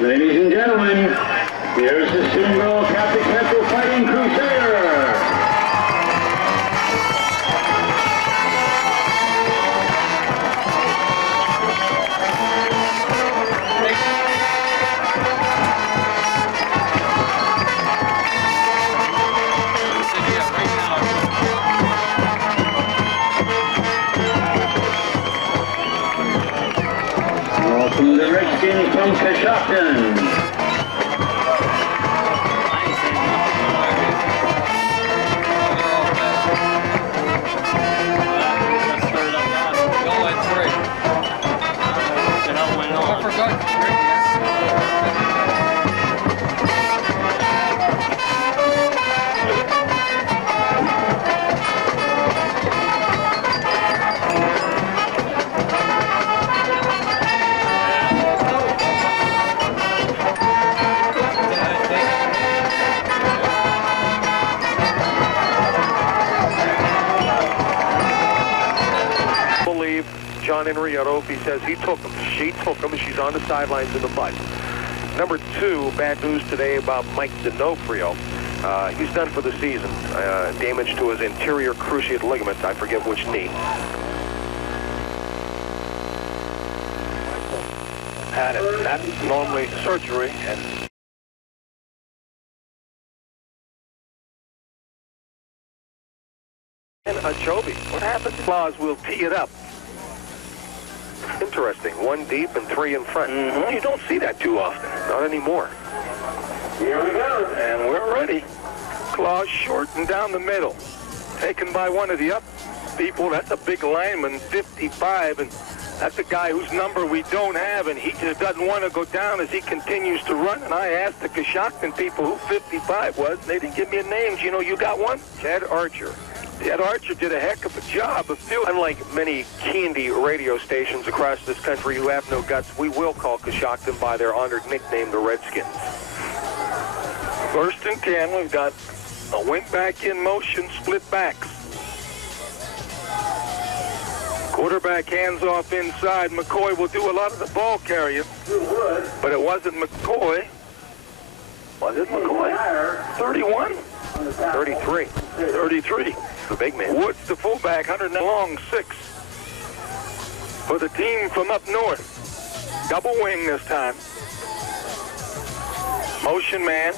Ladies and gentlemen, here's the Single Catholic Central Fighting Crusader. Welcome the Redskins from Coshocton. John Henriotto, if he says he took him, she took him, and she's on the sidelines in the mud. Number 2, bad news today about Mike D'Onofrio. He's done for the season. Damage to his anterior cruciate ligament. I forget which knee. Had it. That's normally surgery. And Achobe. What happened? Clause will tee it up. Interesting. 1 deep and 3 in front. You don't see that too often. Not anymore. Here we go. And we're ready. Clause short and down the middle. Taken by one of the up people. That's a big lineman, 55, and that's a guy whose number we don't have, and he just doesn't want to go down as he continues to run. And I asked the Coshocton people who 55 was, and they didn't give me a name. You know, you got one? Chad Archer. Ed Archer did a heck of a job of field. Unlike many candy radio stations across this country who have no guts, we will call Coshocton by their honored nickname, the Redskins. First and 10, we've got a wing back in motion, split backs. Quarterback hands off inside. McCoy will do a lot of the ball carrying, but it wasn't McCoy. Was it McCoy? 31? 33. 33. The big man. Woods, the fullback, 100 long, 6. For the team from up north. Double wing this time. Motion man.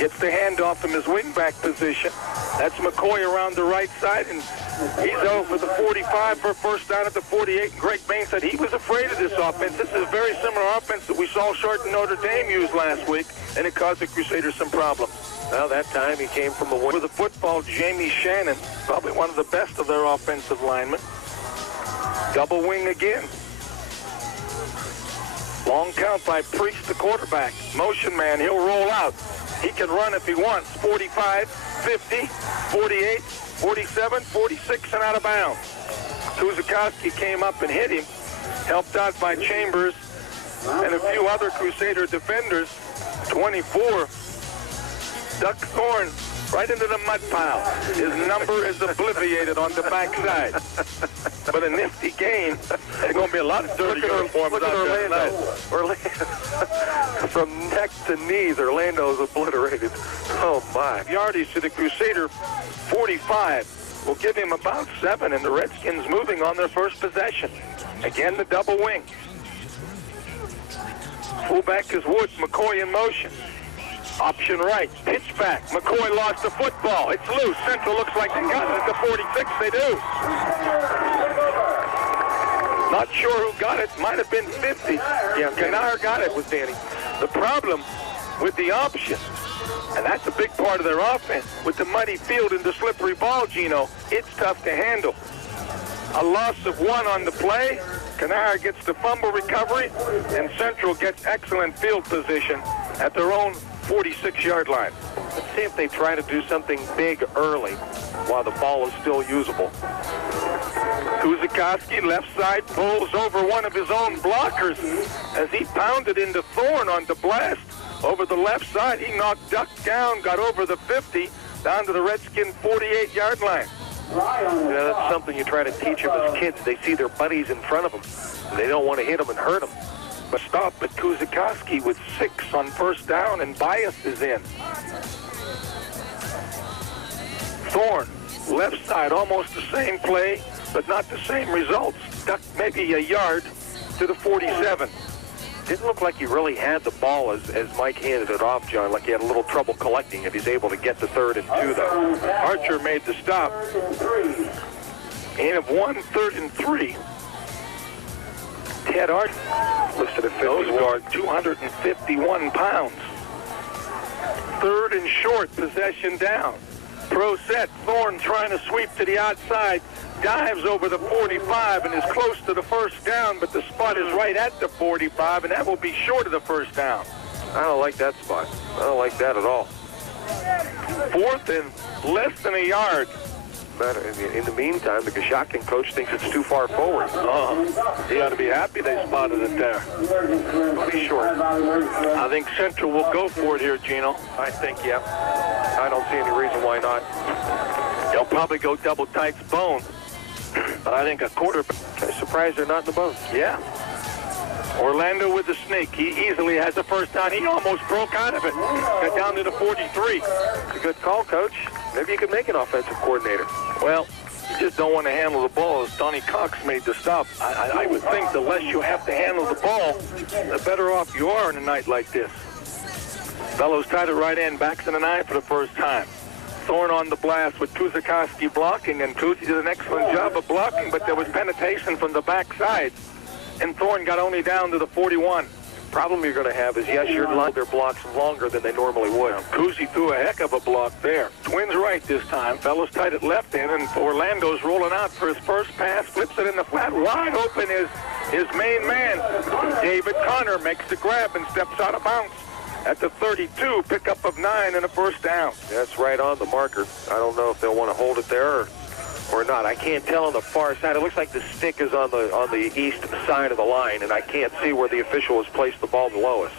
Gets the handoff from his wingback position. That's McCoy around the right side, and he's out for the 45 for a first down at the 48. And Greg Bain said he was afraid of this offense. This is a very similar offense that we saw Short Notre Dame use last week, and it caused the Crusaders some problems. Well, that time he came from the wing. With the football, Jamie Shannon, probably one of the best of their offensive linemen. Double wing again. Long count by Priest, the quarterback. Motion man, he'll roll out. He can run if he wants. 45, 50, 48, 47, 46, and out of bounds. Kuczykowski came up and hit him, helped out by Chambers and a few other Crusader defenders. 24, Duck Thorn right into the mud pile. His number is obliterated on the backside. But a nifty gain. There's going to be a lot of dirty uniforms out there tonight. From neck to knees, Orlando's obliterated. Oh, my. Yardage to the Crusader, 45. Will give him about 7, and the Redskins moving on their first possession. Again, the double wing. Fullback is Woods. McCoy in motion. Option right, pitch back. McCoy lost the football. It's loose. Central looks like they got it at the 46. They do. Not sure who got it. Might have been 50. Yeah, Kanar got it with Danny. The problem with the option, and that's a big part of their offense, with the muddy field and the slippery ball, Gino, it's tough to handle. A loss of 1 on the play. Kanar gets the fumble recovery, and Central gets excellent field position at their own 46-yard line. Let's see if they try to do something big early while the ball is still usable. Kuczykowski, left side, pulls over one of his own blockers as he pounded into Thorn on the blast over the left side. He knocked Duck down, got over the 50, down to the Redskin 48-yard line. That's something you try to teach them as kids. They see their buddies in front of them, and they don't want to hit them and hurt them. But stop at Kuczykowski with 6 on first down, and Bias is in. Thorn, left side, almost the same play, but not the same results. Duck maybe a yard to the 47. Didn't look like he really had the ball as Mike handed it off, John, like he had a little trouble collecting if he's able to get to 3rd and 2, though. Archer made the stop. Gain of 1, 3rd and 3. Ted Archer listed at nose guard, 251 pounds. 3rd and short, possession down. Pro set, Thorn trying to sweep to the outside, dives over the 45 and is close to the first down, but the spot is right at the 45, and that will be short of the first down. I don't like that spot. I don't like that at all. 4th and less than a yard. But in the meantime, the Coshocton coach thinks it's too far forward. He ought to be happy they spotted it there. Pretty short. I think Central will go for it here, Gino. I think, yeah. I don't see any reason why not. They'll probably go double tights bone. But I think a quarterback. I'm surprised they're not in the bone. Yeah. Orlando with the snake. He easily has the first down. He almost broke out of it. Got down to the 43. It's a good call, Coach. Maybe you could make an offensive coordinator. Well, you just don't want to handle the ball, as Don Cox made the stop. I would think the less you have to handle the ball, the better off you are in a night like this. Fellows tied it right end, backs in an eye for the first time. Thorn on the blast with Kuczykowski blocking, and Kuczykowski did an excellent job of blocking, but there was penetration from the backside, and Thorn got only down to the 41. Problem you're going to have is, yes, you're line their blocks longer than they normally would. Kuczykowski threw a heck of a block there. Twins right this time. Fellows tied it left in, and Orlando's rolling out for his first pass, flips it in the flat. Wide open is his main man. David Connor makes the grab and steps out of bounds. At the 32, pickup of 9 and a first down. That's right on the marker. I don't know if they'll want to hold it there or not. I can't tell on the far side. It looks like the stick is on the east side of the line, and I can't see where the official has placed the ball below us.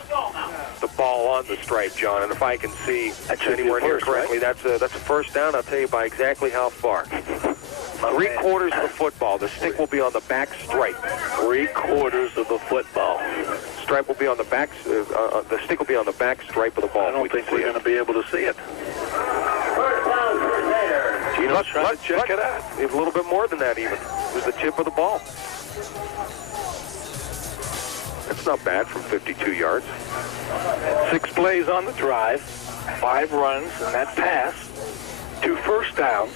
The ball on the stripe, John, and if I can see anywhere near correctly, right? That's a first down. I'll tell you by exactly how far. 3/4 of the football. The stick will be on the back stripe. 3/4 of the football. Stripe will be on the back. The stick will be on the back stripe of the ball. I don't think we're going to be able to see it. Gino's trying to check it out. A little bit more than that, even. It was the tip of the ball. That's not bad from 52 yards. 6 plays on the drive, 5 runs, and that pass. 2 first downs.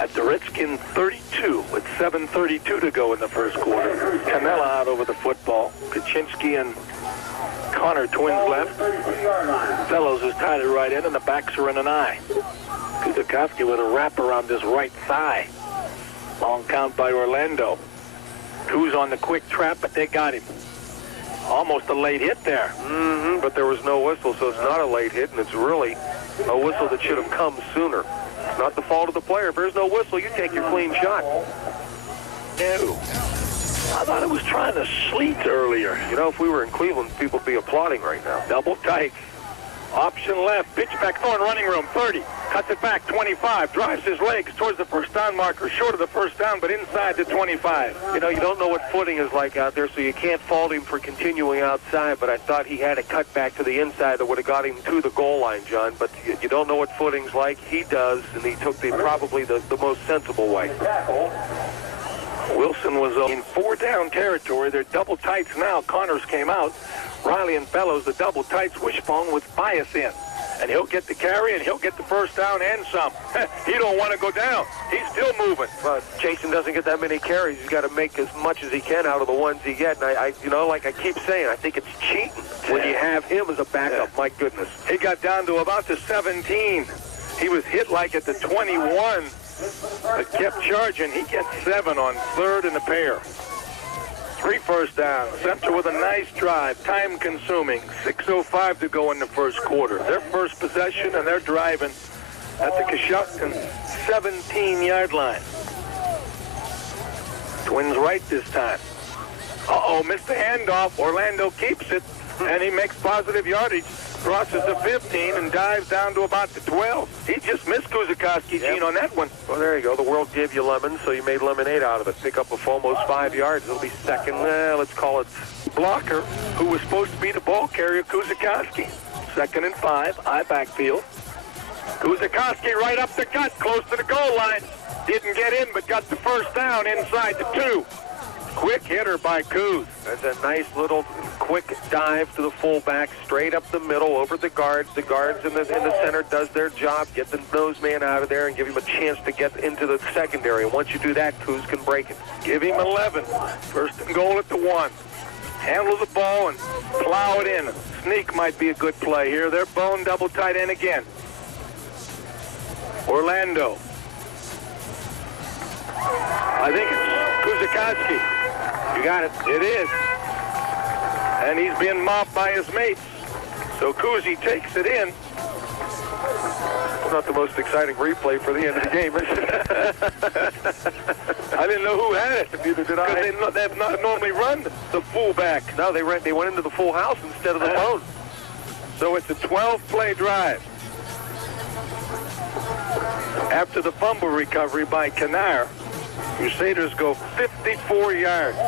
At the Redskin 32 with 7:32 to go in the first quarter. Canella out over the football. Kuczynski and Connor twins left. Fellows has tied it right in, and the backs are in an eye. Kuczykowski with a wrap around his right thigh. Long count by Orlando. Who's on the quick trap, but they got him. Almost a late hit there. But there was no whistle, so it's not a late hit, and it's really a whistle that should have come sooner. It's not the fault of the player. If there's no whistle, you take your clean shot. No. I thought it was trying to sleet earlier. You know, if we were in Cleveland, people would be applauding right now. Double tight. Option left. Pitch back. Thorn running room. 30. Cuts it back. 25. Drives his legs towards the first down marker. Short of the first down, but inside the 25. You know, you don't know what footing is like out there, so you can't fault him for continuing outside, but I thought he had a cut back to the inside that would have got him to the goal line, John. But you don't know what footing's like. He does, and he took probably the most sensible way. Wilson was in 4-down territory. They're double tights now. Connors came out. Riley and Fellows, the double tights wishbone with Bias in. And he'll get the carry, and he'll get the first down and some. He don't want to go down. He's still moving. But Jason doesn't get that many carries. He's got to make as much as he can out of the ones he gets. And I you know, like I keep saying, I think it's cheating when you have him as a backup. Yeah. My goodness. He got down to about the 17. He was hit like at the 21, but kept charging. He gets 7 on 3rd and a pair. 3 first downs. Central with a nice drive, time consuming. 6:05 to go in the first quarter. Their first possession, and they're driving at the Coshocton 17-yard line. Twins right this time. Missed the handoff. Orlando keeps it, and he makes positive yardage. Crosses the 15 and dives down to about the 12. He just missed Kuczykowski, Gene, on that one. Well, there you go. The world gave you lemons, so you made lemonade out of it. Pick up of almost 5 yards. It'll be second, let's call it blocker who was supposed to be the ball carrier, Kuczykowski. 2nd and 5, I backfield. Kuczykowski right up the gut, close to the goal line. Didn't get in, but got the first down inside the 2. Quick hitter by Kuz. That's a nice little quick dive to the fullback, straight up the middle, over the guards. The guards in the center does their job, get the nose man out of there and give him a chance to get into the secondary. And once you do that, Kuz can break it. Give him 11. 1st and goal at the 1. Handle the ball and plow it in. Sneak might be a good play here. They're bone double tight end again. Orlando. I think it's Kuczykowski. You got it. It is. And he's being mopped by his mates. So Kuzi takes it in. It's not the most exciting replay for the end of the game, is it? I didn't know who had it. Neither did I. Because they have not normally run the fullback. No, they went into the full house instead of the bone. So it's a 12-play drive. After the fumble recovery by Canar, Crusaders go 54 yards.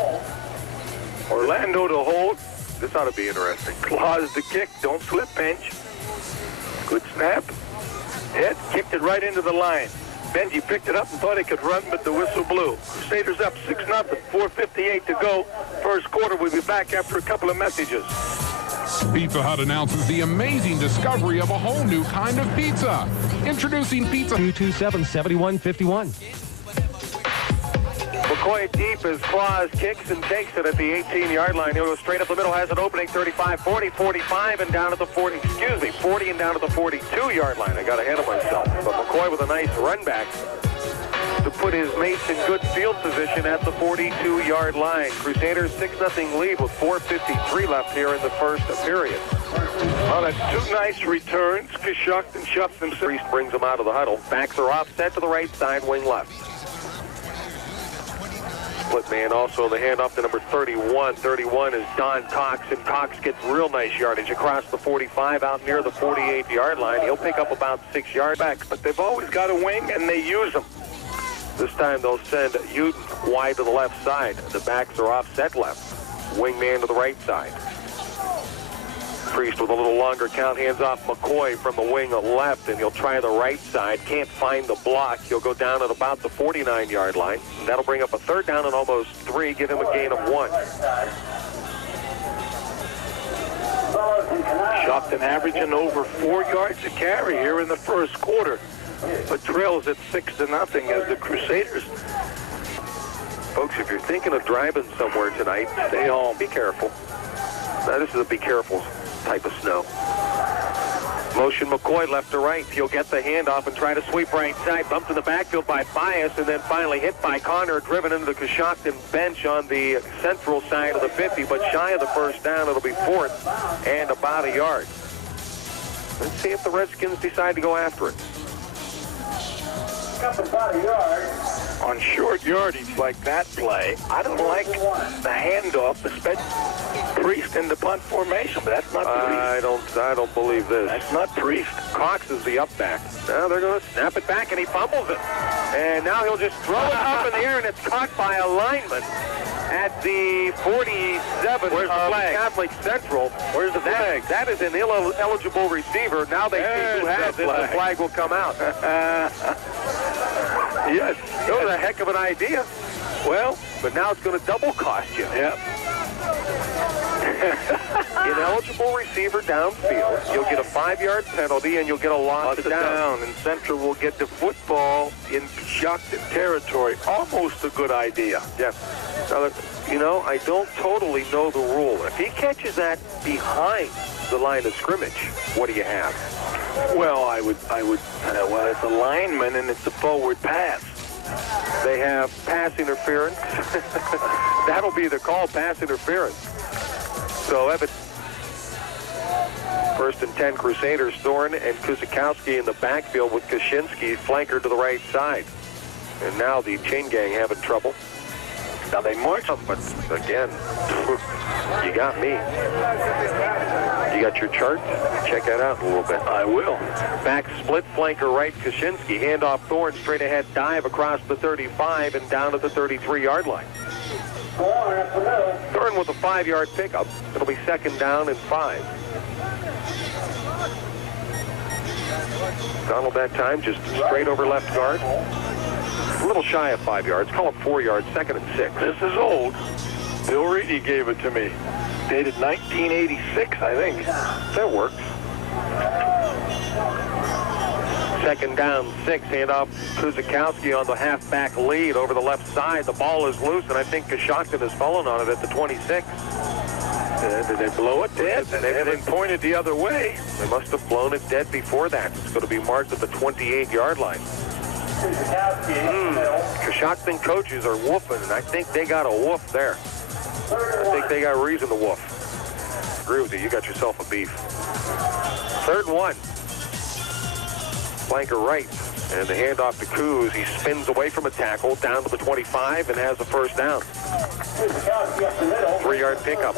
Orlando to hold. This ought to be interesting. Clause the kick. Don't slip, Benj. Good snap. Ed kicked it right into the line. Benji picked it up and thought he could run, but the whistle blew. Crusaders up 6-0. 4:58 to go. First quarter. We'll be back after a couple of messages. Pizza Hut announces the amazing discovery of a whole new kind of pizza. Introducing Pizza 227-7151. McCoy deep as Clause kicks and takes it at the 18-yard line. He'll go straight up the middle, has an opening 35, 40, 45, and down at the 40 and down at the 42-yard line. I got ahead of myself. But McCoy with a nice run back to put his mates in good field position at the 42-yard line. Crusaders 6-0 lead with 4:53 left here in the first period. Well, that's 2 nice returns. Coshocton shuts himself. Priest brings them out of the huddle. Backs are offset to the right side, wing left. Split man also the handoff to number 31. 31 is Don Cox, and Cox gets real nice yardage across the 45 out near the 48-yard line. He'll pick up about 6 yards back, But they've always got a wing, and they use them. this time they'll send Uden wide to the left side. The backs are offset left. Wing man to the right side. Priest with a little longer count, hands off McCoy from the wing left, and he'll try the right side. Can't find the block. He'll go down at about the 49-yard line. And that'll bring up a 3rd down and almost 3, give him a gain of 1. Coshocton averaging over 4 yards a carry here in the first quarter, but trails at 6-0 as the Crusaders. Folks, if you're thinking of driving somewhere tonight, stay home. Be careful. Now, this is a be careful type of snow. Motion McCoy left to right. He'll get the handoff and try to sweep right side. Bumped in the backfield by Bias, and then finally hit by Connor, driven into the Coshocton bench on the central side of the 50, but shy of the first down. It'll be 4th and about a yard. Let's see if the Redskins decide to go after it. On short yardage like that play, I don't like the handoff, especially Priest in the punt formation, but that's not Priest. I don't believe this. That's not Priest. Cox is the up back. Now they're going to snap it back, and he fumbles it. And now he'll just throw it up in the air, and it's caught by a lineman at the 47 Where's the flag? Catholic Central. Where's the flag? That is an ineligible receiver. Now they see who has it. The flag will come out. Yes. That was a heck of an idea. Well, but now it's going to double cost you. Yep. Ineligible receiver downfield. You'll get a 5-yard penalty, and you'll get a loss of down. And Central will get the football in Coshocton territory. Almost a good idea. Yes. Now, I don't totally know the rule. If he catches that behind the line of scrimmage, what do you have? Well, I would. Well, it's a lineman and it's a forward pass. They have pass interference. That'll be the call, pass interference. So, Evan, 1st and 10 Crusaders, Thorn and Kuczykowski in the backfield with Kaczynski flanker to the right side. And now the chain gang having trouble. Now they march them, but again, you got me. You got your chart? Check that out in a little bit. I will. Back split flanker right, Kaczynski. Handoff Thorn, straight ahead dive across the 35 and down to the 33-yard line. Thorn with a 5-yard pickup. It'll be 2nd down and 5. Donald that time just straight over left guard. A little shy of 5 yards. Call it 4 yards, 2nd and 6. This is old. Bill Reedy gave it to me. Dated 1986, I think. That works. 2nd down, 6. Handoff Kuczykowski on the halfback lead over the left side. The ball is loose, and I think Coshocton has fallen on it at the 26. Did they blow it dead? They haven't pointed the other way. They must have blown it dead before that. It's going to be marked at the 28-yard line. Coshocton coaches are woofing, and I think they got a woof there. I think they got reason to woof. Agree with you. You got yourself a beef. 3rd and 1. Flanker right. And the handoff to Kuz. He spins away from a tackle down to the 25 and has a 1st down. 3-yard pickup.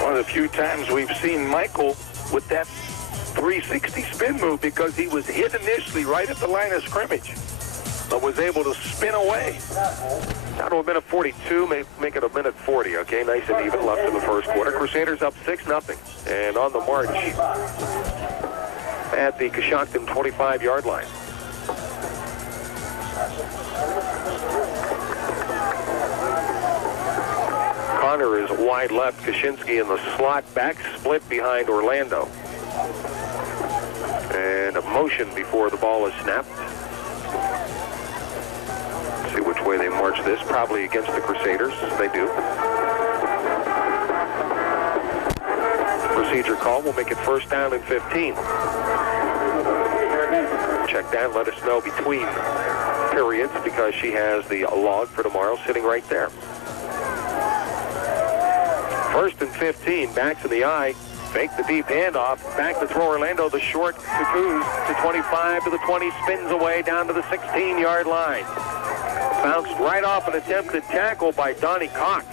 One of the few times we've seen Michael with that 360 spin move, because he was hit initially right at the line of scrimmage, but was able to spin away. Down to a minute 42, make it a minute 40, okay? Nice and even left in the 1st quarter. Crusaders up 6-0. And on the march at the Coshocton 25-yard line. Connor is wide left. Kaczynski in the slot, back split behind Orlando. And a motion before the ball is snapped. Let's see which way they march this. Probably against the Crusaders. They do. Procedure call will make it 1st down and 15. Check down, let us know between periods, because she has the log for tomorrow sitting right there. 1st and 15, backs in the eye, fake the deep handoff, back to throw Orlando, the short to Kuz, to 25 to the 20, spins away down to the 16-yard line. Bounced right off an attempted tackle by Don Cox.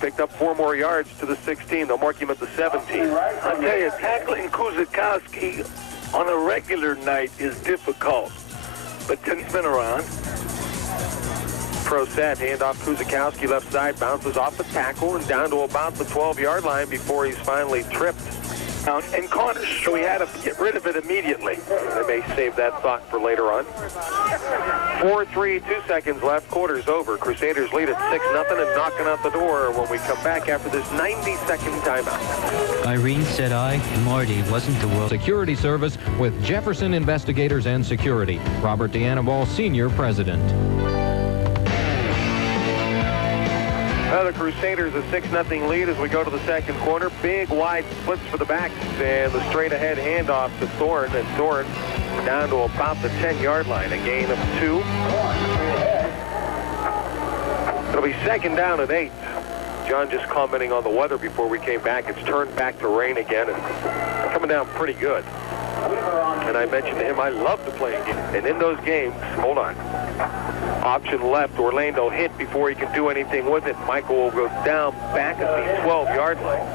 Picked up 4 more yards to the 16. They'll mark him at the 17. I'll tell you, tackling Kuczykowski on a regular night is difficult, but he's been around. Pro set, handoff Kuczykowski left side, bounces off the tackle and down to about the 12-yard line before he's finally tripped. And Connor, so he had to get rid of it immediately. They may save that thought for later on. 4-3, 2 seconds left. Quarter's over. Crusaders lead at 6-0 and knocking out the door when we come back after this 90-second timeout. Irene said Marty wasn't the world. Security Service with Jefferson Investigators and Security. Robert D'Anibal, Senior President. The Crusaders a 6-0 lead as we go to the 2nd quarter. Big wide splits for the backs and the straight ahead handoff to Thorn, and Thorn down to about the 10-yard line, a gain of 2. It'll be 2nd down and 8. John just commenting on the weather before we came back. It's turned back to rain again and coming down pretty good. And I mentioned to him I love to play a game. And in those games, hold on. Option left, Orlando hit before he can do anything with it. Michael will go down back at the 12-yard line.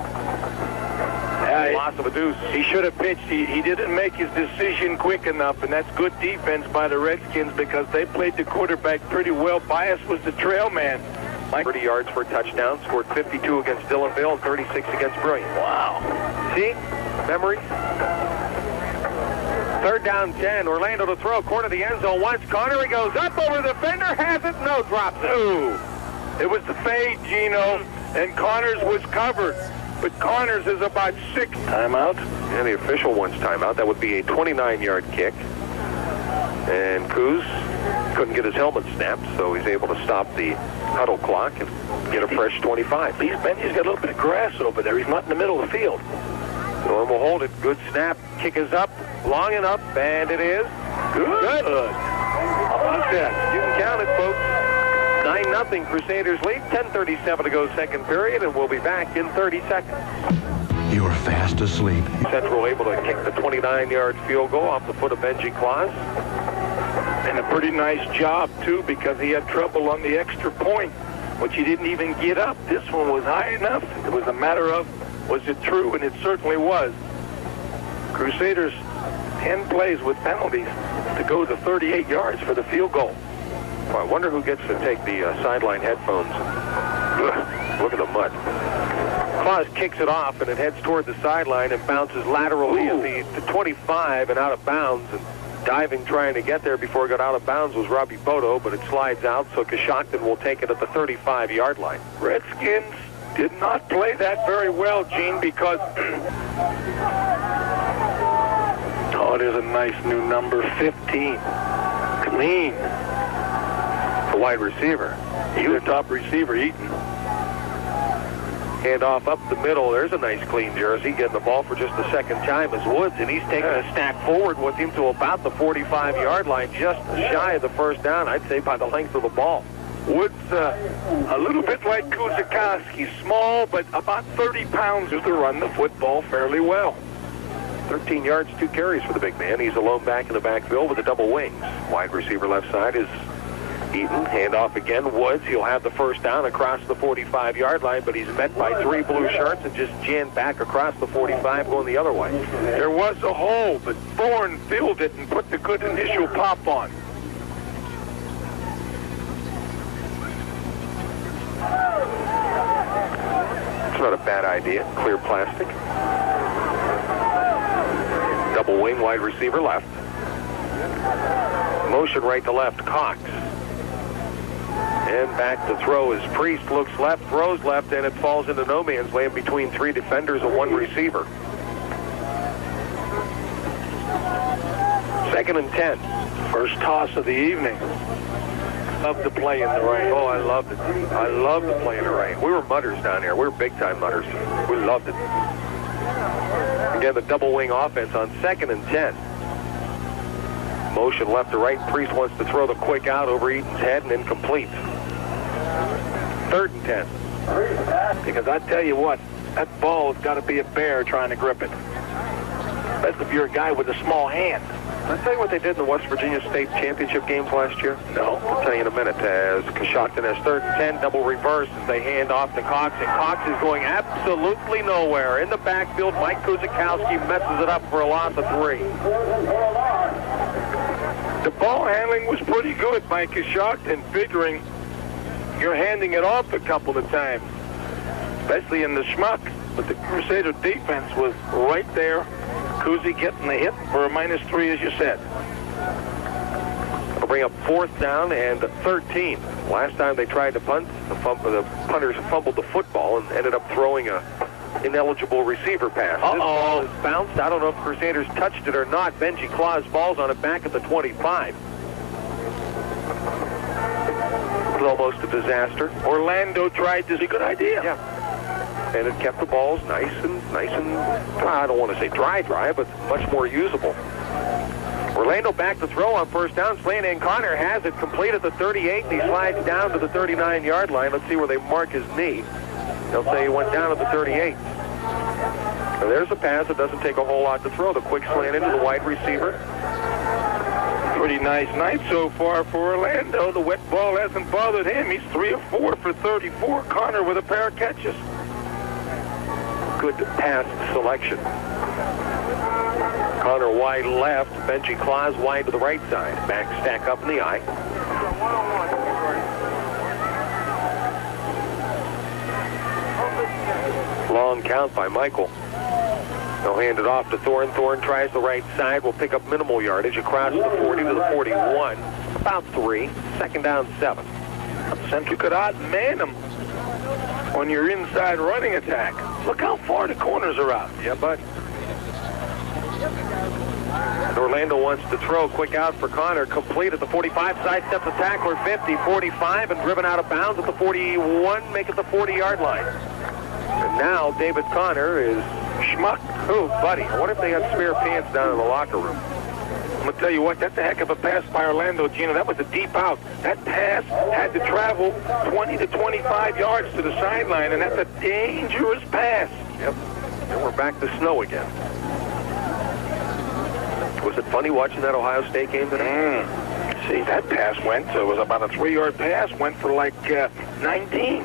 Loss of a deuce. He should have pitched. He didn't make his decision quick enough, and that's good defense by the Redskins because they played the quarterback pretty well. Bias was the trail man. 30 yards for a touchdown, scored 52 against Dillonville and 36 against Brilliant. Wow. See? Memory? 3rd down 10. Orlando to throw. Corner of the end zone. Once Connor, he goes up over the defender. Has it? No, drops it. Ooh. It was the fade, Gino, and Connors was covered. But Connors is about 6. Timeout. And the official wants timeout. That would be a 29-yard kick. And Kuz couldn't get his helmet snapped, so he's able to stop the huddle clock and get a fresh 25. Benji's got a little bit of grass over there. He's not in the middle of the field. Thorn will hold it. Good snap. Kick is up. Long enough, and it is good. How about that? You can count it, folks. 9-0 Crusaders lead. 10:37 to go, 2nd period, and we'll be back in 30 seconds. You're fast asleep. Central able to kick the 29-yard field goal off the foot of Benji Clause. And a pretty nice job, too, because he had trouble on the extra point, which he didn't even get up. This one was high enough. It was a matter of, was it true? And it certainly was. Crusaders 10 plays with penalties to go to 38 yards for the field goal. Well, I wonder who gets to take the sideline headphones. Ugh, look at the mud. Clause kicks it off, and it heads toward the sideline and bounces laterally at the 25 and out of bounds. And diving, trying to get there before it got out of bounds was Robbie Bodo, but it slides out, so Coshocton will take it at the 35-yard line. Redskins did not play that very well, Gene, because oh, there's a nice new number, 15. Clean. The wide receiver. Their top receiver, Eaton. Hand off up the middle. There's a nice clean jersey. Getting the ball for just the second time is Woods, and he's taking a stack forward with him to about the 45-yard line, just shy of the first down, I'd say, by the length of the ball. Woods, a little bit like Kuczykowski, small, but about 30 pounds to run the football fairly well. 13 yards, 2 carries for the big man. He's alone back in the backfield with the double wings. Wide receiver left side is Eaton. Hand off again. Woods. He'll have the first down across the 45-yard line, but he's met by 3 blue shirts and just jammed back across the 45 going the other way. There was a hole, but Thorn filled it and put the good initial pop on. It's not a bad idea. Clear plastic. Double wing, wide receiver left. Motion right to left, Cox. And back to throw is Priest. Looks left, throws left, and it falls into no man's land between 3 defenders and 1 receiver. 2nd and 10. First toss of the evening. Love to play in the rain. Oh, I loved it. I loved to play in the rain. We were mutters down here. We were big-time mutters. We loved it. Again, the double wing offense on 2nd and 10. Motion left to right. Priest wants to throw the quick out over Eaton's head and incomplete. 3rd and 10. Because I tell you what, that ball has got to be a bear trying to grip it. Especially if you're a guy with a small hand. I'll tell you what they did in the West Virginia State Championship games last year? No. I'll tell you in a minute. As Coshocton has 3rd and 10, double reverse as they hand off to Cox, and Cox is going absolutely nowhere. In the backfield, Mike Kuczykowski messes it up for a loss of 3. The ball handling was pretty good by Coshocton, figuring you're handing it off a couple of times, especially in the schmuck. But the Crusader defense was right there. Kuzi getting the hit for a -3, as you said. It'll bring up 4th down and 13. Last time they tried to punt, the punters fumbled the football and ended up throwing a ineligible receiver pass. This ball is bounced. I don't know if Crusaders touched it or not. Benji Clause falls on it back at the 25. It was almost a disaster. Orlando tried this. A good idea. Yeah. And it kept the balls nice and, I don't want to say dry, but much more usable. Orlando back to throw on 1st down. Slaney Connor has it complete at the 38. He slides down to the 39-yard line. Let's see where they mark his knee. They'll say he went down to the 38. So there's a pass that doesn't take a whole lot to throw. The quick slant into the wide receiver. Pretty nice night so far for Orlando. The wet ball hasn't bothered him. He's 3 of 4 for 34. Connor with a pair of catches. Good pass selection. Connor wide left. Benji Clause wide to the right side. Back stack up in the eye. Long count by Michael. They'll hand it off to Thorn. Thorn tries the right side. Will pick up minimal yardage across the 40 to the 41. About 3. 2nd down, 7. Central could outman him on your inside running attack. Look how far the corners are out. Yeah, bud. Orlando wants to throw. Quick out for Connor. Complete at the 45. Sidesteps the tackler. 50, 45, and driven out of bounds at the 41. Make it the 40-yard line. And now David Connor is schmuck. Oh, buddy. I wonder if they got spare pants down in the locker room. I'm going to tell you what, that's a heck of a pass by Orlando, Gino. That was a deep out. That pass had to travel 20 to 25 yards to the sideline, and that's a dangerous pass. Yep. And we're back to snow again. Was it funny watching that Ohio State game today? See, that pass went, so it was about a 3-yard pass, went for like 19.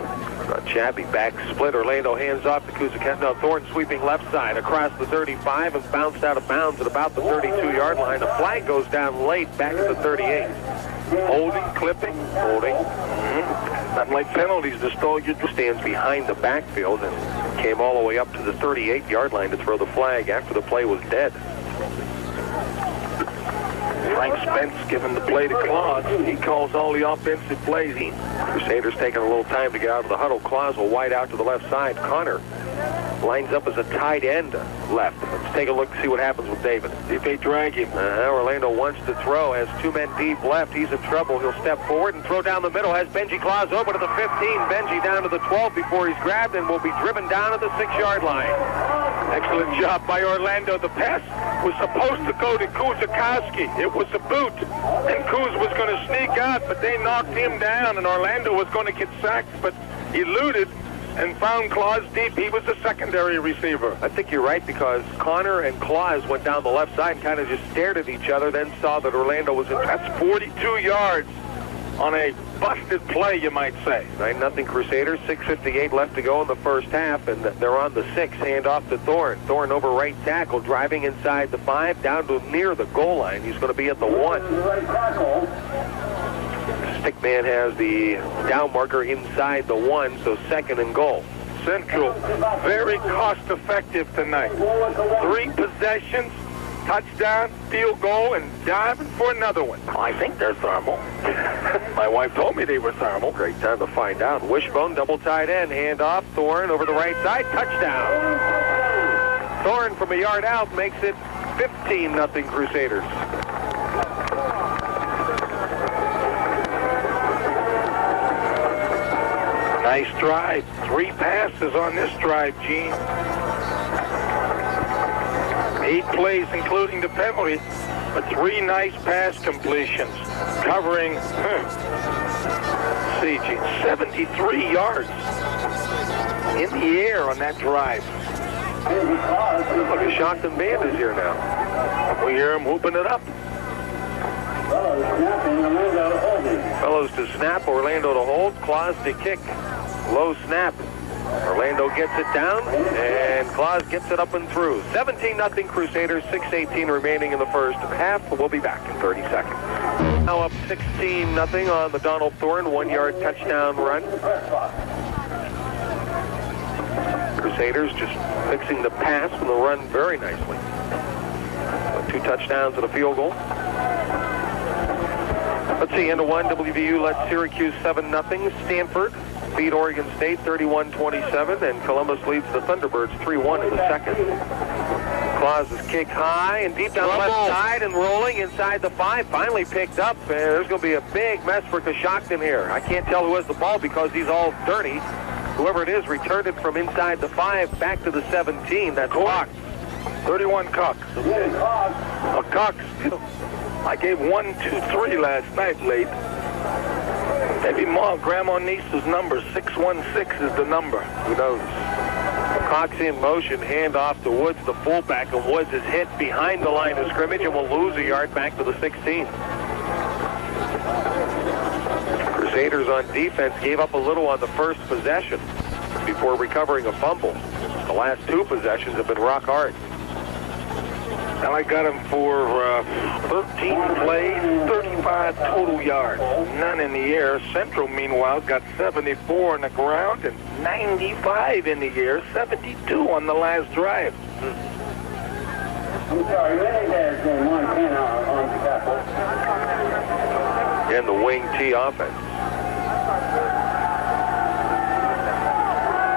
Not shabby. Back split. Orlando hands off to Kuczykowski. No, Thorn sweeping left side across the 35 and bounced out of bounds at about the 32-yard line. The flag goes down late back at the 38. Holding, clipping. Holding. Not like penalties to stall your... Stands behind the backfield and came all the way up to the 38-yard line to throw the flag after the play was dead. Frank Spence giving the play to Clause. He calls all the offensive plays. Crusaders taking a little time to get out of the huddle. Clause will wide out to the left side. Connor lines up as a tight end left. Let's take a look and see what happens with David. If they drag him. Orlando wants to throw. Has two men deep left. He's in trouble. He'll step forward and throw down the middle. Has Benji Clause over to the 15. Benji down to the 12 before he's grabbed and will be driven down to the 6-yard line. Excellent job by Orlando. The pass was supposed to go to Kuczykowski. It was a boot. And Kuz was going to sneak out, but they knocked him down, and Orlando was going to get sacked, but eluded and found Clause deep. He was the secondary receiver. I think you're right, because Connor and Clause went down the left side and kind of just stared at each other, then saw that Orlando was in. That's 42 yards on a busted play, you might say. 9-0 Crusaders, 6:58 left to go in the first half, and they're on the 6, hand off to Thorn. Thorn over right tackle, driving inside the 5, down to near the goal line. He's going to be at the 1. Stickman has the down marker inside the 1, so 2nd and goal. Central, very cost-effective tonight. 3 possessions, touchdown, field goal, and diving for another one. I think they're thermal. My wife told me they were thermal. Great time to find out. Wishbone, double tight end, hand off. Thorn over the right side, touchdown. Thorn from a yard out makes it 15-0 Crusaders. Nice drive. 3 passes on this drive, Gene. 8 plays, including the penalty, but 3 nice pass completions, covering, 73 yards in the air on that drive. Look, a Coshocton band is here now. We hear him whooping it up. Fellows to snap, Orlando to hold, Clause to kick. Low snap. Orlando gets it down, and Clause gets it up and through. 17-0 Crusaders, 6:18 remaining in the first half. We'll be back in 30 seconds. Now up 16-0 on the Donald Thorn 1-yard touchdown run. Crusaders just fixing the pass and the run very nicely. 2 touchdowns and a field goal. Let's see, end of 1, WVU led Syracuse 7-0. Stanford beat Oregon State 31-27, and Columbus leads the Thunderbirds 3-1 in the second. Clause's kick high and deep down the left side and rolling inside the 5, finally picked up, and there's going to be a big mess for Coshocton here. I can't tell who has the ball because he's all dirty. Whoever it is returned it from inside the 5 back to the 17. That's Cox. 31 Cox. Cox, I gave 1, 2, 3 last night late. Maybe Grandma Niece's number, 616 is the number. Who knows? Cox in motion, hand off to Woods, the fullback, and Woods is hit behind the line of scrimmage and will lose a yard back to the 16. Crusaders on defense gave up a little on the first possession before recovering a fumble. The last 2 possessions have been rock hard. And I got him for 13 plays, 35 total yards, none in the air. Central, meanwhile, got 74 on the ground and 95 in the air, 72 on the last drive. And the wing T offense.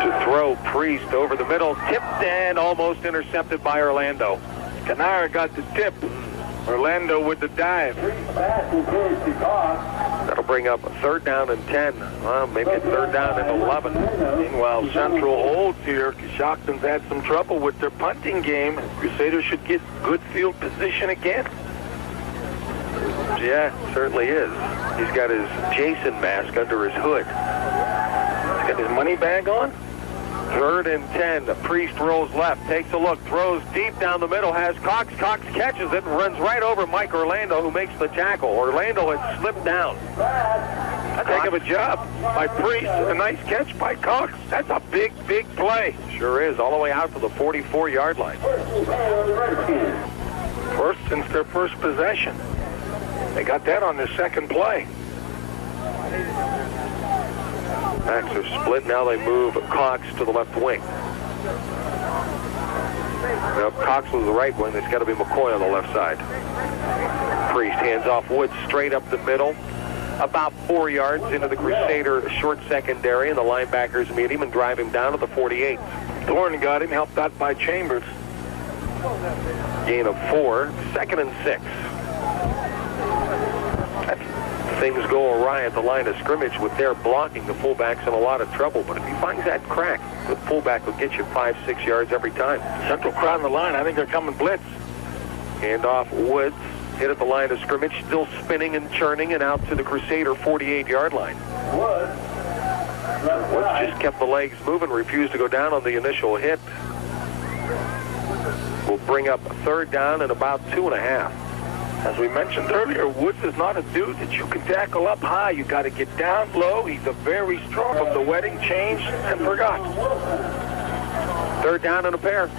To throw Priest over the middle, tipped and almost intercepted by Orlando. Canara got the tip. Orlando with the dive. That'll bring up a 3rd down and 10. Well, maybe a 3rd down and 11. Meanwhile, Central holds here. Coshocton's had some trouble with their punting game. Crusaders should get good field position again. Yeah, certainly is. He's got his Jason mask under his hood. He's got his money bag on. 3rd and 10. The Priest rolls left, takes a look, throws deep down the middle, has Cox. Cox catches it and runs right over Mike Orlando, who makes the tackle. Orlando had slipped down. A heck of a job by Priest. A nice catch by Cox. That's a big, big play. Sure is, all the way out to the 44-yard line. First since their first possession. They got that on the second play. Backs are split. Now they move Cox to the left wing. Now, Cox was the right wing. There's got to be McCoy on the left side. Priest hands off Woods straight up the middle. About 4 yards into the Crusader short secondary, and the linebackers meet him and drive him down to the 48. Thorn got him, helped out by Chambers. Gain of 4, 2nd and 6. Things go awry at the line of scrimmage with their blocking. The fullback's in a lot of trouble, but if he finds that crack, the fullback will get you 5-6 yards every time. Central crowd on the line. I think they're coming blitz. Hand off Woods, hit at the line of scrimmage, still spinning and churning, and out to the Crusader 48-yard line. Woods just kept the legs moving, refused to go down on the initial hit. Will bring up a 3rd down and about 2.5. As we mentioned earlier, Woods is not a dude that you can tackle up high. You got to get down low. He's a very strong from the wedding, changed, and forgot. 3rd down and a pair.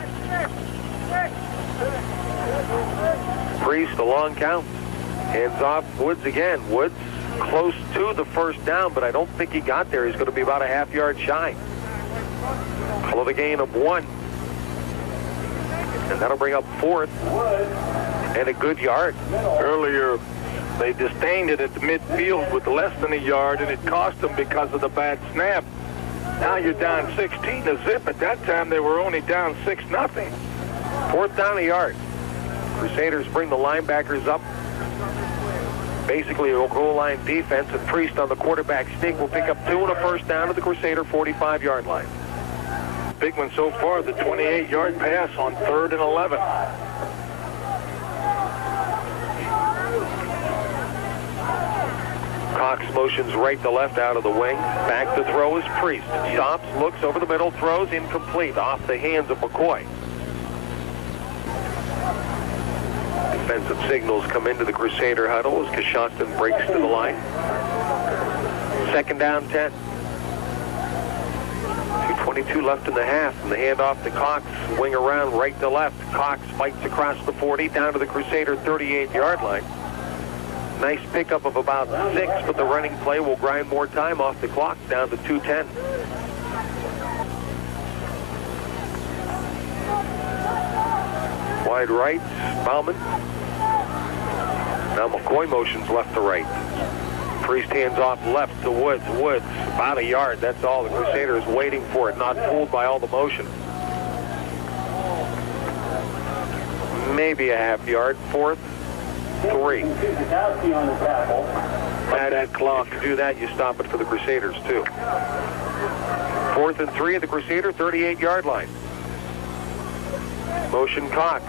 Priest, a long count. Hands off Woods again. Woods close to the 1st down, but I don't think he got there. He's going to be about a half-yard shy. Follow the gain of 1. And that'll bring up 4th. And a good yard. Earlier, they disdained it at the midfield with less than a yard, and it cost them because of the bad snap. Now you're down 16 to zip. At that time, they were only down 6-0. 4th down, a yard. Crusaders bring the linebackers up. Basically, a goal line defense, and Priest on the quarterback sneak will pick up 2 and a 1st down to the Crusader 45-yard line. Big one so far, the 28-yard pass on 3rd and 11. Cox motions right to left out of the wing. Back to throw is Priest. Stops, looks over the middle, throws incomplete off the hands of McCoy. Defensive signals come into the Crusader huddle as Coshocton breaks to the line. 2nd down, 10. 2:22 left in the half, and the handoff to Cox. Wing around right to left. Cox fights across the 40 down to the Crusader 38-yard line. Nice pickup of about 6, but the running play will grind more time off the clock down to 2:10. Wide right, Bauman. Now McCoy motions left to right. Priest hands off left to Woods. Woods, about a yard. That's all. The Crusaders waiting for it, not fooled by all the motion. Maybe a half yard. 4th, 3. At that clock, if you do that, you stop it for the Crusaders, too. 4th and 3 at the Crusader 38-yard line. Motion Cox.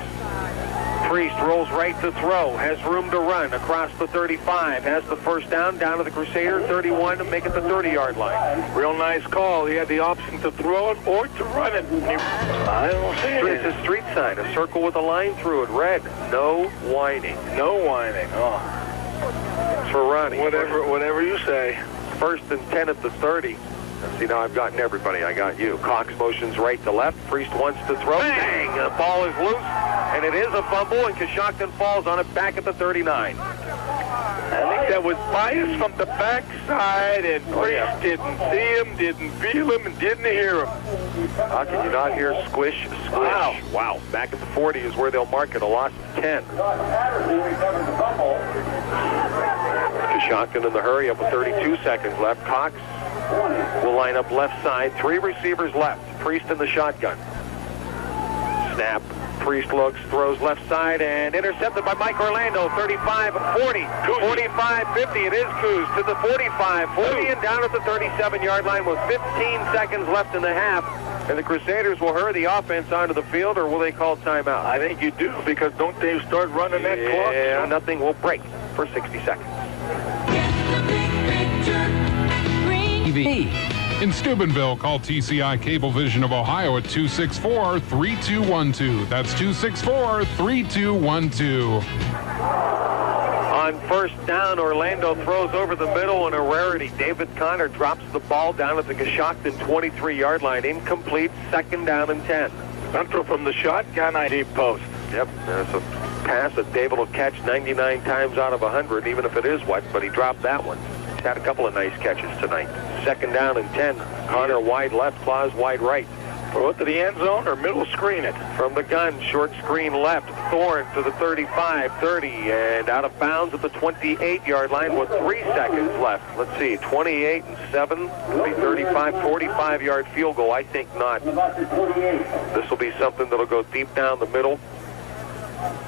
Priest rolls right to throw, has room to run across the 35, has the 1st down to the Crusader 31 to make it the 30-yard line. Real nice call. He had the option to throw it or to run it. I don't see it. It's a street sign, a circle with a line through it, red. No whining. No whining. Oh. It's for Ronnie. Whatever you say. 1st and 10 at the 30. See, now I've gotten everybody. I got you. Cox motions right to left. Priest wants to throw. Bang! The ball is loose, and it is a fumble, and Coshocton falls on it back at the 39. I think that was bias from the backside, and Priest didn't see him, didn't feel him, and didn't hear him. How can you not hear squish, squish? Wow. Back at the 40 is where they'll mark it. A loss of 10. Coshocton in the hurry up with 32 seconds left. Cox will line up left side. 3 receivers left. Priest in the shotgun. Snap. Priest looks, throws left side, and intercepted by Mike Orlando. 35, 40, 45, 50. It is Kuz to the 45, 40, and down at the 37-yard line with 15 seconds left in the half. And the Crusaders will hurry the offense onto the field, or will they call timeout? I think you do, because don't they start running that clock? Yeah, nothing will break for 60 seconds. In Steubenville, call TCI Cablevision of Ohio at 264-3212. That's 264-3212. On 1st down, Orlando throws over the middle, and a rarity. David Connor drops the ball down at the Coshocton 23-yard line. Incomplete, 2nd down and 10. Central from the shotgun, deep post. Yep, there's a pass that David will catch 99 times out of 100, even if it is wet, but he dropped that one. He's had a couple of nice catches tonight. 2nd down and 10. Connor wide left, Clause wide right. Throw it to the end zone or middle screen it. From the gun, short screen left. Thorn to the 35, 30, and out of bounds at the 28-yard line with 3 seconds left. Let's see, 28 and 7, 35, 45-yard field goal. I think not. This will be something that'll go deep down the middle.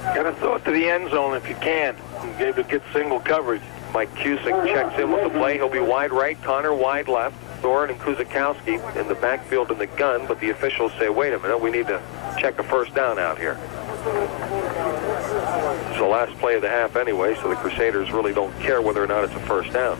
Got to throw it to the end zone if you can. And be able to get single coverage. Mike Kuczykowski checks in with the play. He'll be wide right, Connor wide left. Thorn and Kuczykowski in the backfield in the gun, but the officials say, wait a minute, we need to check a first down out here. It's the last play of the half anyway, so the Crusaders really don't care whether or not it's a first down.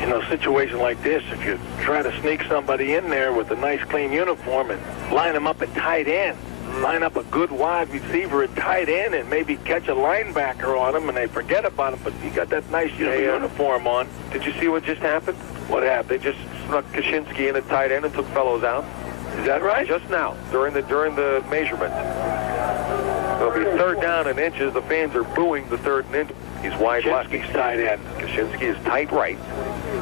You know, a situation like this, if you try to sneak somebody in there with a nice clean uniform and line them up at tight end, line up a good wide receiver at tight end and maybe catch a linebacker on them and they forget about him, but you got that nice uniform on. Did you see what just happened? What happened? They just snuck Kuczykowski in at tight end and took fellows out. Is that right? Just now, during the measurement. It'll be 3rd down and inches. The fans are booing the 3rd and inch. He's wide left. He's tight end. Kuczykowski is tight right.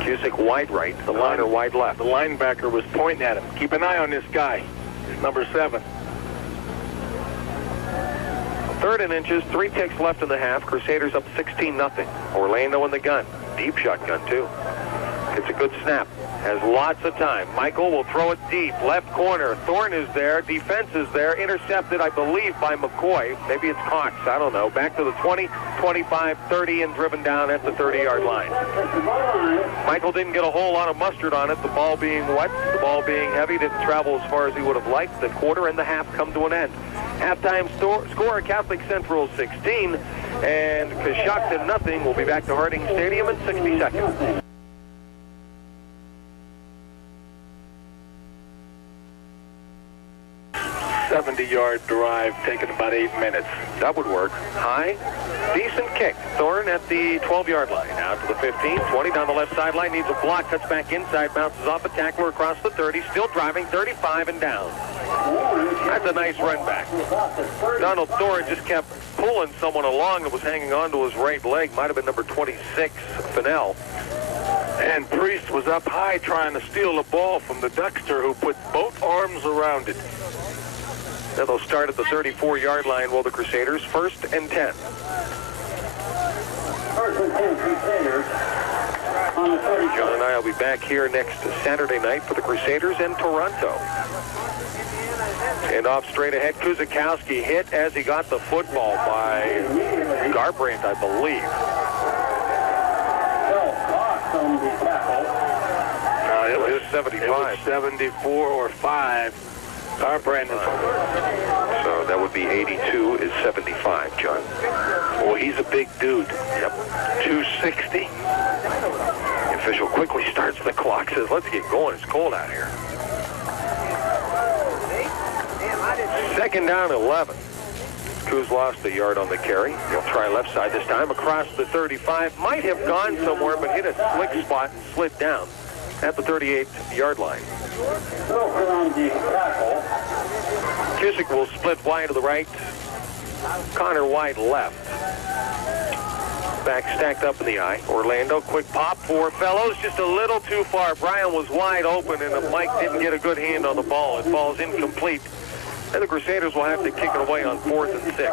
Kuczykowski wide right. The liner wide left. The linebacker was pointing at him. Keep an eye on this guy. He's number 7. 3rd and inches, 3 ticks left in the half. Crusaders up 16-0. Orlando in the gun. Deep shotgun, too. It's a good snap. Has lots of time. Michael will throw it deep. Left corner. Thorn is there. Defense is there. Intercepted, I believe, by McCoy. Maybe it's Cox. I don't know. Back to the 20, 25, 30, and driven down at the 30-yard line. Michael didn't get a whole lot of mustard on it. The ball being wet, the ball being heavy, didn't travel as far as he would have liked. The quarter and the half come to an end. Halftime score, Catholic Central 16, and Coshocton nothing. We'll be back to Harding Stadium in 60 seconds. A 70-yard drive, taking about 8 minutes. That would work. High, decent kick. Thorn at the 12-yard line. Out to the 15, 20 down the left sideline. Needs a block, cuts back inside, bounces off a tackler across the 30. Still driving, 35 and down. That's a nice run back. Donald Thorn just kept pulling someone along that was hanging on to his right leg. Might have been number 26, Fennell. And Priest was up high trying to steal the ball from the Duckster, who put both arms around it. Then they'll start at the 34-yard line while the Crusaders 1st and 10. 1st and 10 Crusaders on the 30. John and I will be back here next Saturday night for the Crusaders in Toronto. And off straight ahead, Kuczykowski hit as he got the football by Garbrandt, I believe. It was 75. It was 74 or 5. Garbrandt. So that would be 82 is 75, John. Oh, he's a big dude. Yep. 260. The official quickly starts the clock, says, let's get going. It's cold out here. 2nd down, 11. Kuz lost a yard on the carry. He'll try left side this time across the 35. Might have gone somewhere, but hit a slick spot and slid down at the 38-yard line. Kuczykowski will split wide to the right. Connor wide left. Back stacked up in the eye. Orlando, quick pop for Fellows, just a little too far. Brian was wide open, and Mike didn't get a good hand on the ball. It falls incomplete. And the Crusaders will have to kick it away on 4th and 6.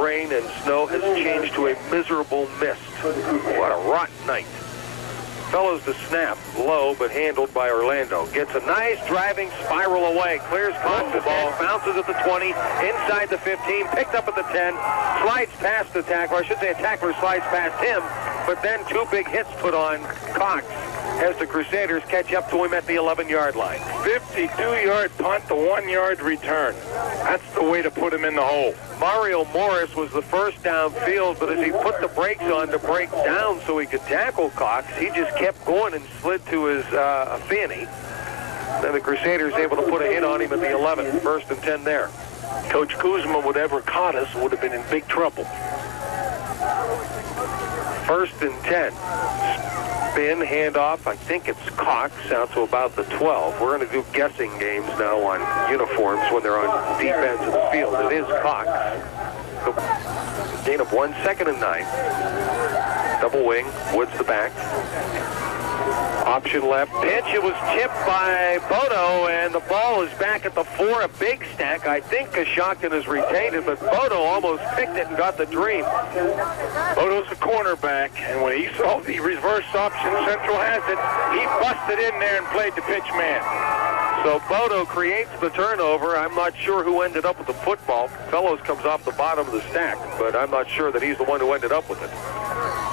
Rain and snow has changed to a miserable mist. What a rotten night. Fellows the snap, low but handled by Orlando. Gets a nice driving spiral away. Clears Cox's ball, bounces at the 20, inside the 15, picked up at the 10, slides past the tackler. I should say a tackler slides past him, but then 2 big hits put on Cox as the Crusaders catch up to him at the 11-yard line. 52-yard punt to 1-yard return. That's the way to put him in the hole. Mario Morris was the first downfield, but as he put the brakes on to break down so he could tackle Cox, he just kept going and slid to his fanny. Then the Crusaders able to put a hit on him at the 11. 1st and 10 there. Coach Kuzma would ever caught us would have been in big trouble. 1st and 10. Spin, handoff. I think it's Cox out to about the 12. We're going to do guessing games now on uniforms when they're on deep ends of the field. It is Cox. So, gain of 1, 2nd and 9. Double wing. Woods the back. Option left pitch. It was tipped by Bodo, and the ball is back at the 4. A big stack. I think Coshocton has retained it, but Bodo almost picked it and got the dream. Bodo's a cornerback, and when he saw the reverse option Central has it, he busted in there and played the pitch man. So Bodo creates the turnover. I'm not sure who ended up with the football. Fellows comes off the bottom of the stack, but I'm not sure that he's the one who ended up with it.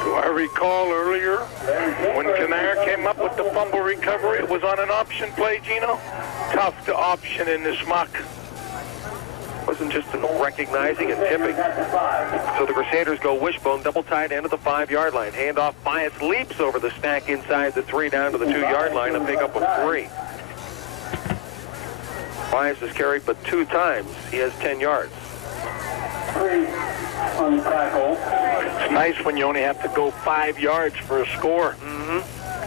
Do I recall earlier when Canare came up with the fumble recovery, it was on an option play, Gino? Tough to option in this muck. Wasn't just recognizing and tipping. So the Crusaders go wishbone, double tight end of the 5-yard line. Handoff, Bias leaps over the stack inside the 3 down to the 2-yard line, a pickup of 3. Bias is carried but 2 times. He has 10 yards. It's nice when you only have to go 5 yards for a score.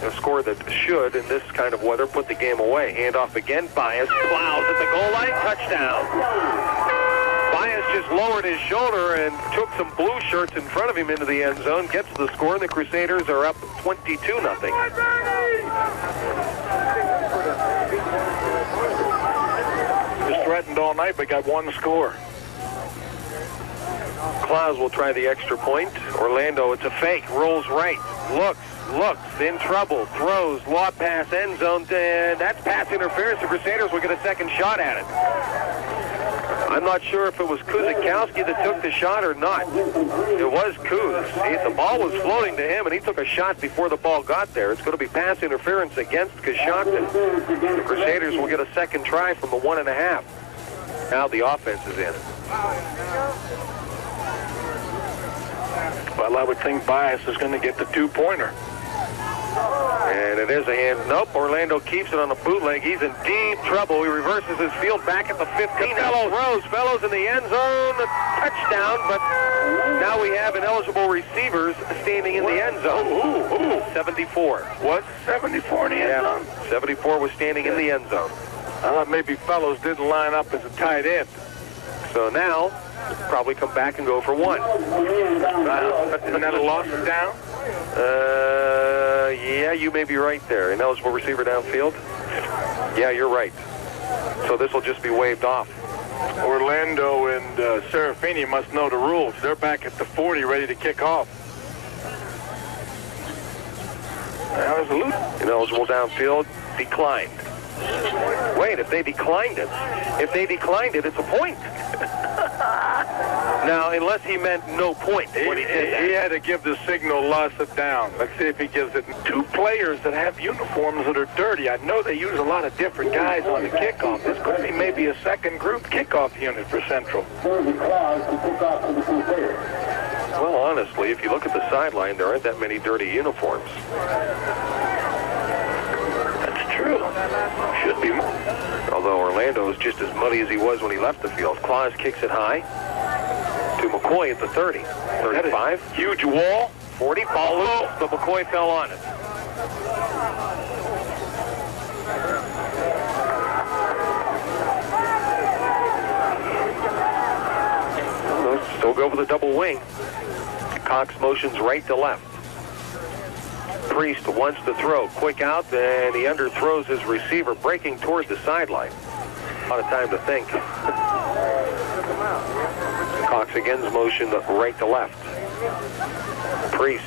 A score that should, in this kind of weather, put the game away. Handoff again, Bias plows at the goal line, touchdown. Bias just lowered his shoulder and took some blue shirts in front of him into the end zone, gets the score, and the Crusaders are up 22-0. Was threatened all night, but got 1 score. Clause will try the extra point. Orlando, it's a fake, rolls right, looks, in trouble, throws, lob pass, end zone, and that's pass interference. The Crusaders will get a second shot at it. I'm not sure if it was Kuczykowski that took the shot or not. It was Kuz. The ball was floating to him, and he took a shot before the ball got there. It's going to be pass interference against Coshocton. The Crusaders will get a second try from the 1.5. Now the offense is in. Well, I would think Bias is going to get the 2-pointer. And it is a hand. Nope, Orlando keeps it on the bootleg. He's in deep trouble. He reverses his field back at the 15. Fellows in the end zone. A touchdown, but now we have ineligible receivers standing in the end zone. 74. Was 74 in the end zone? 74 was standing in the end zone. I thought maybe Fellows didn't line up as a tight end. So now, probably come back and go for 1. Isn't that a loss down? Yeah, you may be right there. Ineligible receiver downfield? Yeah, you're right. So this will just be waved off. Orlando and Serafini must know the rules. They're back at the 40, ready to kick off. Ineligible downfield, declined. Wait, if they declined it, it's a point. Now, unless he meant no point when he did that. He had to give the signal, loss it down. Let's see if he gives it. 2 players that have uniforms that are dirty. I know they use a lot of different guys on the kickoff. This could be maybe a second group kickoff unit for Central. Well, honestly, if you look at the sideline, there aren't that many dirty uniforms. That's true. Should be. Although Orlando is just as muddy as he was when he left the field. Clause kicks it high to McCoy at the 30. 35. Huge wall. 40. Ball loose, but McCoy fell on it. Still go with a double wing. Cox motions right to left. Priest wants to throw. Quick out, and he underthrows his receiver, breaking toward the sideline. A lot of time to think. Cox again's motion right to left. Priest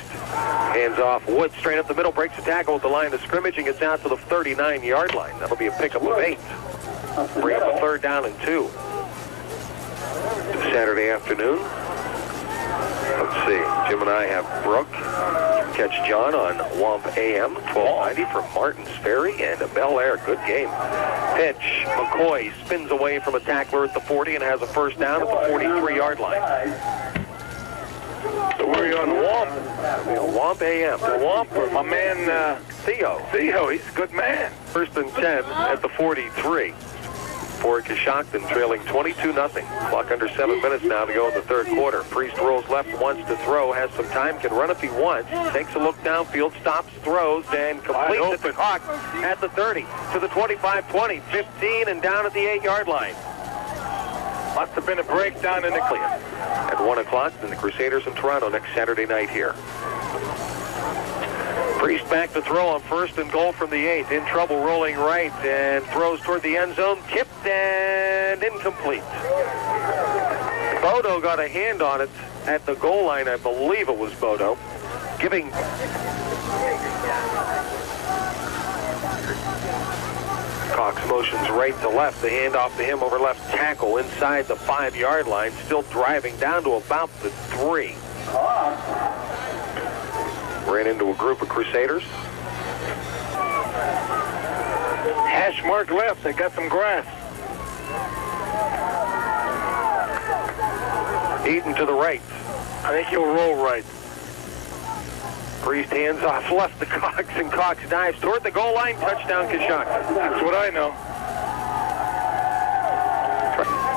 hands off. Wood straight up the middle, breaks the tackle at the line of scrimmage and gets out to the 39-yard line. That'll be a pickup of 8. Bring up a 3rd down and 2. Saturday afternoon. Let's see. Jim and I have Brooke. Catch John on Womp AM 1290 from Martins Ferry and Bel Air. Good game. Pitch. McCoy spins away from a tackler at the 40 and has a 1st down at the 43-yard line. So where are you on the Womp? Womp AM. The Womp for my man Theo. Theo, he's a good man. 1st and 10 at the 43. for Coshocton, trailing 22-0. Clock under 7 minutes now to go in the third quarter. Priest rolls left, wants to throw, has some time, can run if he wants. Takes a look downfield, stops, throws, and completes it to Cox at the 30, to the 25-20, 15, and down at the 8-yard line. Must have been a breakdown in the clear. At 1 o'clock, then the Crusaders in Toronto next Saturday night here. Priest back to throw on 1st and goal from the 8. In trouble rolling right and throws toward the end zone. Tipped and incomplete. Bodo got a hand on it at the goal line. I believe it was Bodo. Giving... Cox motions right to left. The handoff to him over left tackle inside the 5-yard line. Still driving down to about the 3. Ran into a group of Crusaders. Hash mark left. They got some grass. Eaton to the right. I think he'll roll right. Priest hands off left to Cox, and Cox dives toward the goal line. Touchdown, Coshocton. That's what I know.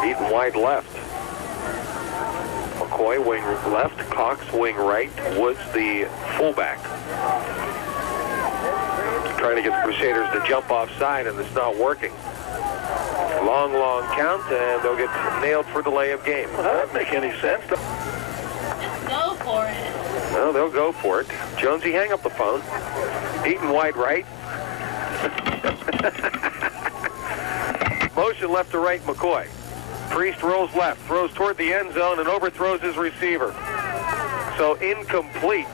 Eaton wide left. McCoy wing left, Cox wing right, Woods the fullback. Trying to get the Crusaders to jump offside, and it's not working. Long count, and they'll get nailed for delay of game. Well, that doesn't make any sense. Go for it. Well, they'll go for it. Jonesy, hang up the phone. Eaton wide right. Motion left to right, McCoy. Priest rolls left, throws toward the end zone, and overthrows his receiver. So incomplete.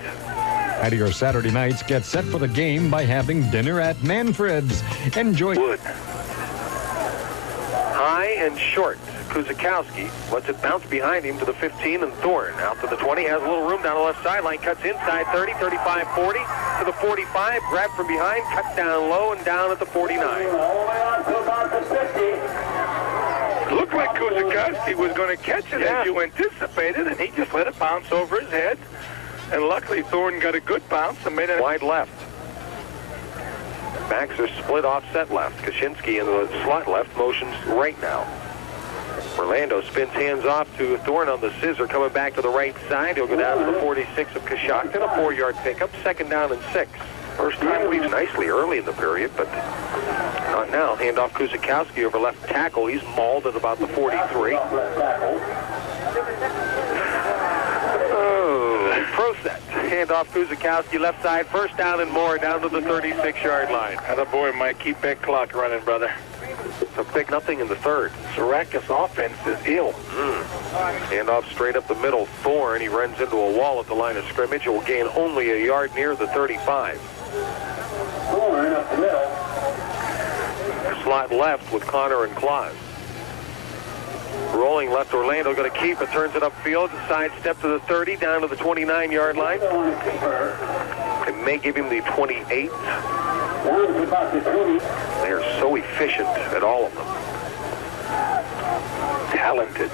At your Saturday nights, get set for the game by having dinner at Manfred's. Enjoy. Wood. High and short. Kuczykowski lets it bounce behind him to the 15, and Thorn out to the 20, has a little room down the left sideline, cuts inside 30, 35, 40, to the 45, grabbed from behind, cut down low and down at the 49. Looked like Kuczykowski was going to catch it as you anticipated, and he just let it bounce over his head. And luckily, Thorn got a good bounce and made it wide left. Backs are split offset left. Kaczynski in the slot left, motions right now. Orlando spins hands off to Thorn on the scissor, coming back to the right side. He'll go down to the 46 of Coshocton, a 4-yard pickup, 2nd down and 6. First time leaves nicely early in the period, but not now. Handoff Kuczykowski over left tackle. He's mauled at about the 43. Oh, Procet. Handoff Kuczykowski left side, 1st down and more, down to the 36-yard line. Attaboy, Mike. Keep that clock running, brother. So big nothing in the 3rd. Syracuse offense is ill. Handoff straight up the middle. Thorn, he runs into a wall at the line of scrimmage. It will gain only a yard near the 35. Thorn up the middle. Slot left with Connor and Clause. Rolling left, Orlando going to keep it, turns it upfield, sidestep to the 30, down to the 29-yard line. It may give him the 28. They are so efficient at all of them. Talented.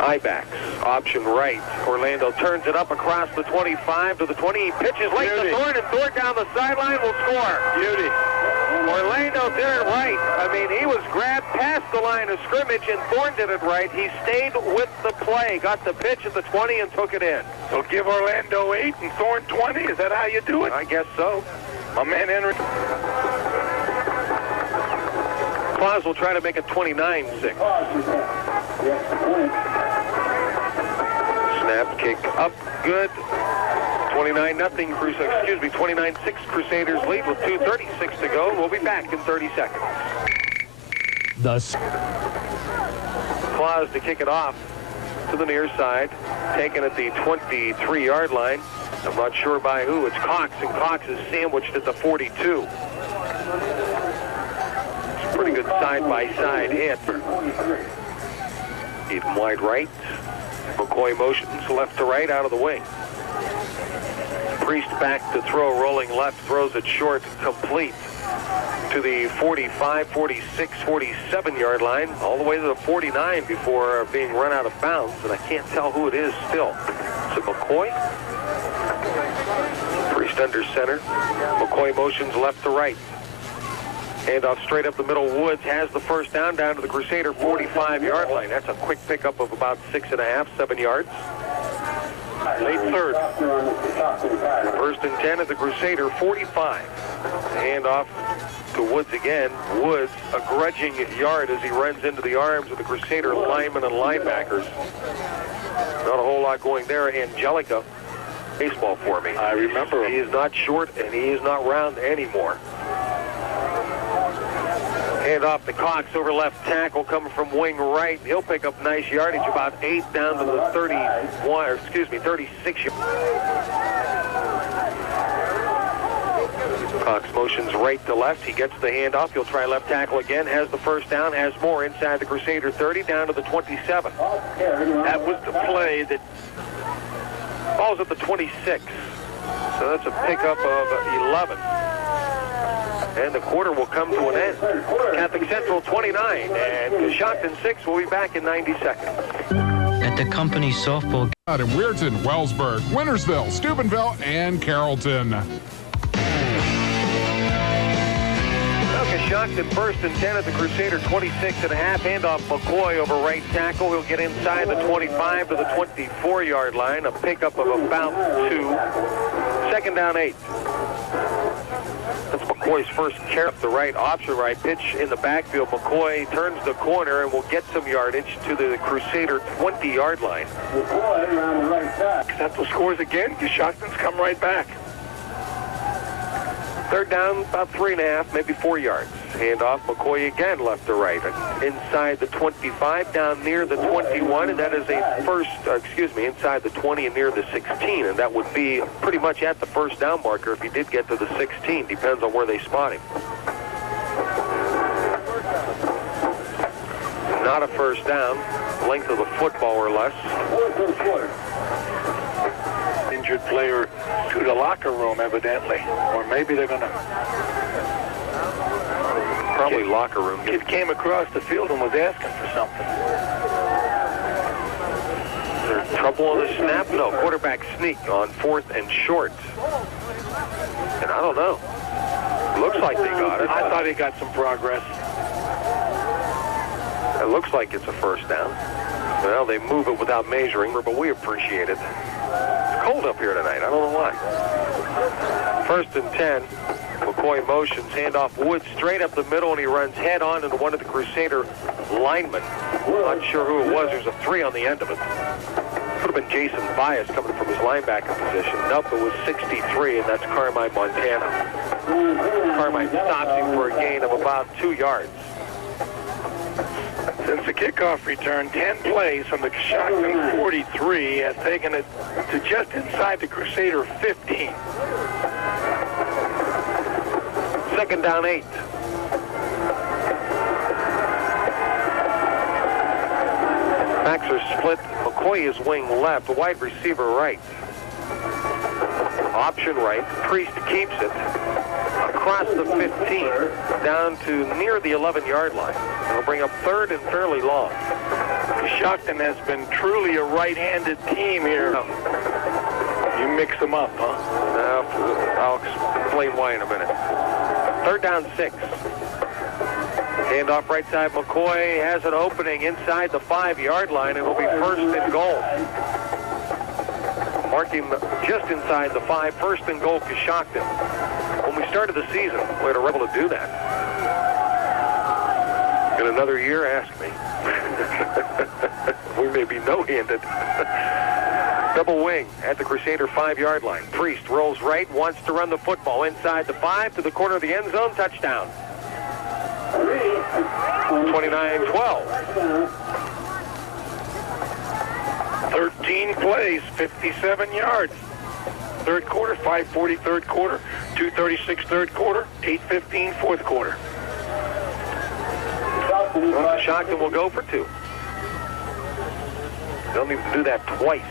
I-backs, option right. Orlando turns it up across the 25 to the 20. He pitches late to Thorn, and Thorn down the sideline will score. Beauty. Orlando did it right. I mean, he was grabbed past the line of scrimmage, and Thorn did it right. He stayed with the play, got the pitch at the 20, and took it in. So give Orlando 8 and Thorn 20? Is that how you do it? I guess so. My man Henry. Clause will try to make it 29-6. Snap, kick up, good. 29-6 Crusaders lead with 2:36 to go. We'll be back in 30 seconds. Thus, Clause to kick it off to the near side, taken at the 23-yard line. I'm not sure by who. It's Cox, and Cox is sandwiched at the 42. It's a pretty good side-by-side hit. Eaton wide right. McCoy motions left to right out of the wing. Priest back to throw, rolling left, throws it short, complete to the 45, 46, 47-yard line, all the way to the 49 before being run out of bounds, and I can't tell who it is still. Is it McCoy? Priest under center. McCoy motions left to right. Handoff straight up the middle. Woods has the first down to the Crusader 45-yard line. That's a quick pickup of about 6.5, 7 yards. Late third. First and 10 at the Crusader 45. Handoff to Woods again. Woods, a grudging yard as he runs into the arms of the Crusader linemen and linebackers. Not a whole lot going there. Angelica, baseball for me. I remember him. He is not short and he is not round anymore. Hand off to Cox over left tackle, coming from wing right. He'll pick up nice yardage, about 8 down to the 36. Cox motions right to left. He gets the handoff. He'll try left tackle again. Has the first down. Has more inside the Crusader 30 down to the 27. That was the play that Ball's at the 26. So that's a pickup of 11. And the quarter will come to an end. Catholic Central 29 and Coshocton 6. We'll be back in 90 seconds. At the company softball. In Weirton, Wellsburg, Wintersville, Steubenville, and Carrollton. Coshocton first and 10 at the Crusader 26.5. Handoff McCoy over right tackle. He'll get inside the 25 to the 24-yard line. A pickup of about 2. Second down 8. That's McCoy's first carry up the right, option right pitch in the backfield. McCoy turns the corner and will get some yardage to the Crusader 20-yard line. McCoy around the right side. Central scores again. Coshocton's come right back. Third down, about 3.5, maybe 4 yards. Handoff, McCoy again left to right. Inside the 25, down near the 21, and that is a inside the 20 and near the 16. And that would be pretty much at the first down marker if he did get to the 16. Depends on where they spot him. Not a first down. Length of the football or less. Injured player to the locker room, evidently. Or maybe they're going to... Probably locker room. Kid came across the field and was asking for something. Is there trouble on the snap? No. Quarterback sneak on 4th and short. And I don't know. Looks like they got it. I thought he got some progress. It looks like it's a first down. Well, they move it without measuring, but we appreciate it. It's cold up here tonight. I don't know why. First and 10. McCoy motions, handoff Woods straight up the middle, and he runs head on into one of the Crusader linemen. Not sure who it was. There's a 3 on the end of it. Could have been Jason Bias coming from his linebacker position. Nope, it was 63, and that's Carmine Montana. Carmine stops him for a gain of about 2 yards. Since the kickoff return, 10 plays from the Coshocton 43 has taken it to just inside the Crusader 15. Second down 8. Backs are split. McCoy is wing left, wide receiver right. Option right. Priest keeps it. Across the 15, down to near the 11-yard line. It'll bring up third and fairly long. Coshocton has been truly a right-handed team here. No. You mix them up, huh? I'll explain why in a minute. Third down 6. Handoff right side. McCoy has an opening inside the 5-yard line. It'll be first and goal. Marking just inside the 5. First and goal, Coshocton. When we started the season, we had a rebel to do that. In another year, ask me. We may be no-handed. Double wing at the Crusader 5-yard line. Priest rolls right, wants to run the football inside the 5 to the corner of the end zone. Touchdown. 29-12. 13 plays, 57 yards. Third quarter, 5:40 third quarter, 2:36 third quarter, 8:15 fourth quarter. Coshocton will go for 2. They'll need to do that twice.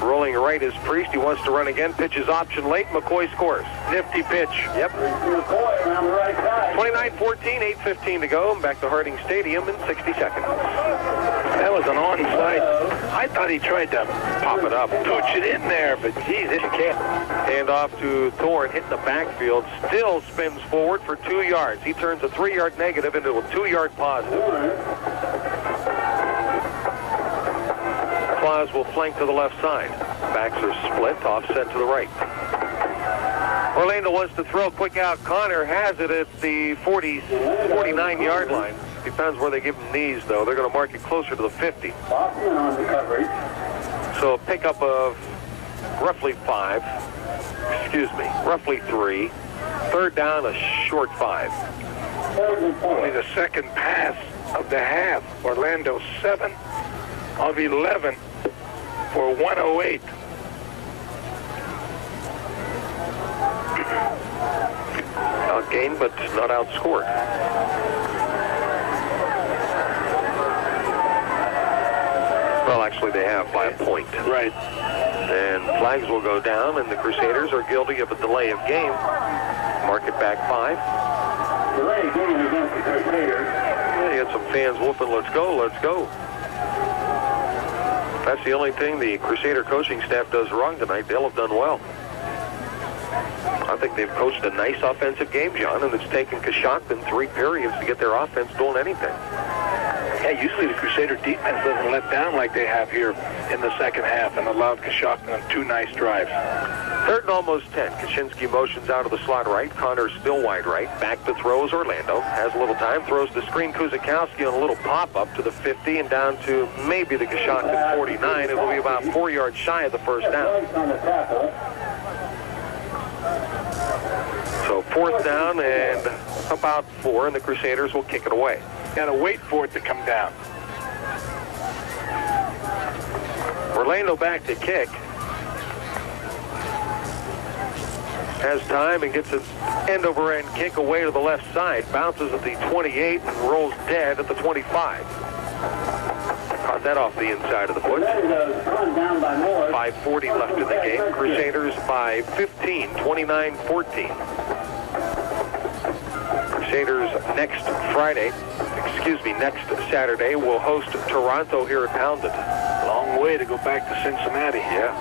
Rolling right is Priest. He wants to run again. Pitches option late. McCoy scores. Nifty pitch. Yep. 29-14, 8:15 to go. Back to Harding Stadium in 60 seconds. That was an onside. I thought he tried to pop it up, touch it in there, but geez, this can't. Hand off to Thorn, hitting the backfield, still spins forward for 2 yards. He turns a 3-yard negative into a 2-yard positive. Clause will flank to the left side. Backs are split, offset to the right. Orlando wants to throw quick out. Connor has it at the 49-yard line. Depends where they give him these, though. They're going to mark it closer to the 50. So a pickup of roughly 5. Excuse me, roughly 3. Third down, a short 5. Only the second pass of the half. Orlando 7 of 11 for 108. Outgained, but not outscored. Well, actually, they have by a point. Right. And flags will go down, and the Crusaders are guilty of a delay of game. Mark it back 5. Delay of game against the Crusaders. Yeah, you had some fans whooping, let's go, let's go. That's the only thing the Crusader coaching staff does wrong tonight. They'll have done well. I think they've coached a nice offensive game, John, and it's taken Coshocton 3 periods to get their offense doing anything. Yeah, usually the Crusader defense doesn't let down like they have here in the second half and allowed Coshocton 2 nice drives. Third and almost 10. Kaczynski motions out of the slot right. Connor still wide right. Back to throws Orlando. Has a little time. Throws the screen. Kuczykowski on a little pop-up to the 50 and down to maybe the Coshocton 49. It will be about 4 yards shy of the first down. So fourth down and about 4, and the Crusaders will kick it away. Got to wait for it to come down. Orlando back to kick. Has time and gets an end-over-end kick away to the left side. Bounces at the 28 and rolls dead at the 25. Caught that off the inside of the foot. 5:40 left in the game. Crusaders by 15, 29-14. Crusaders next Saturday will host Toronto here at Pounded. Long way to go back to Cincinnati. Yeah.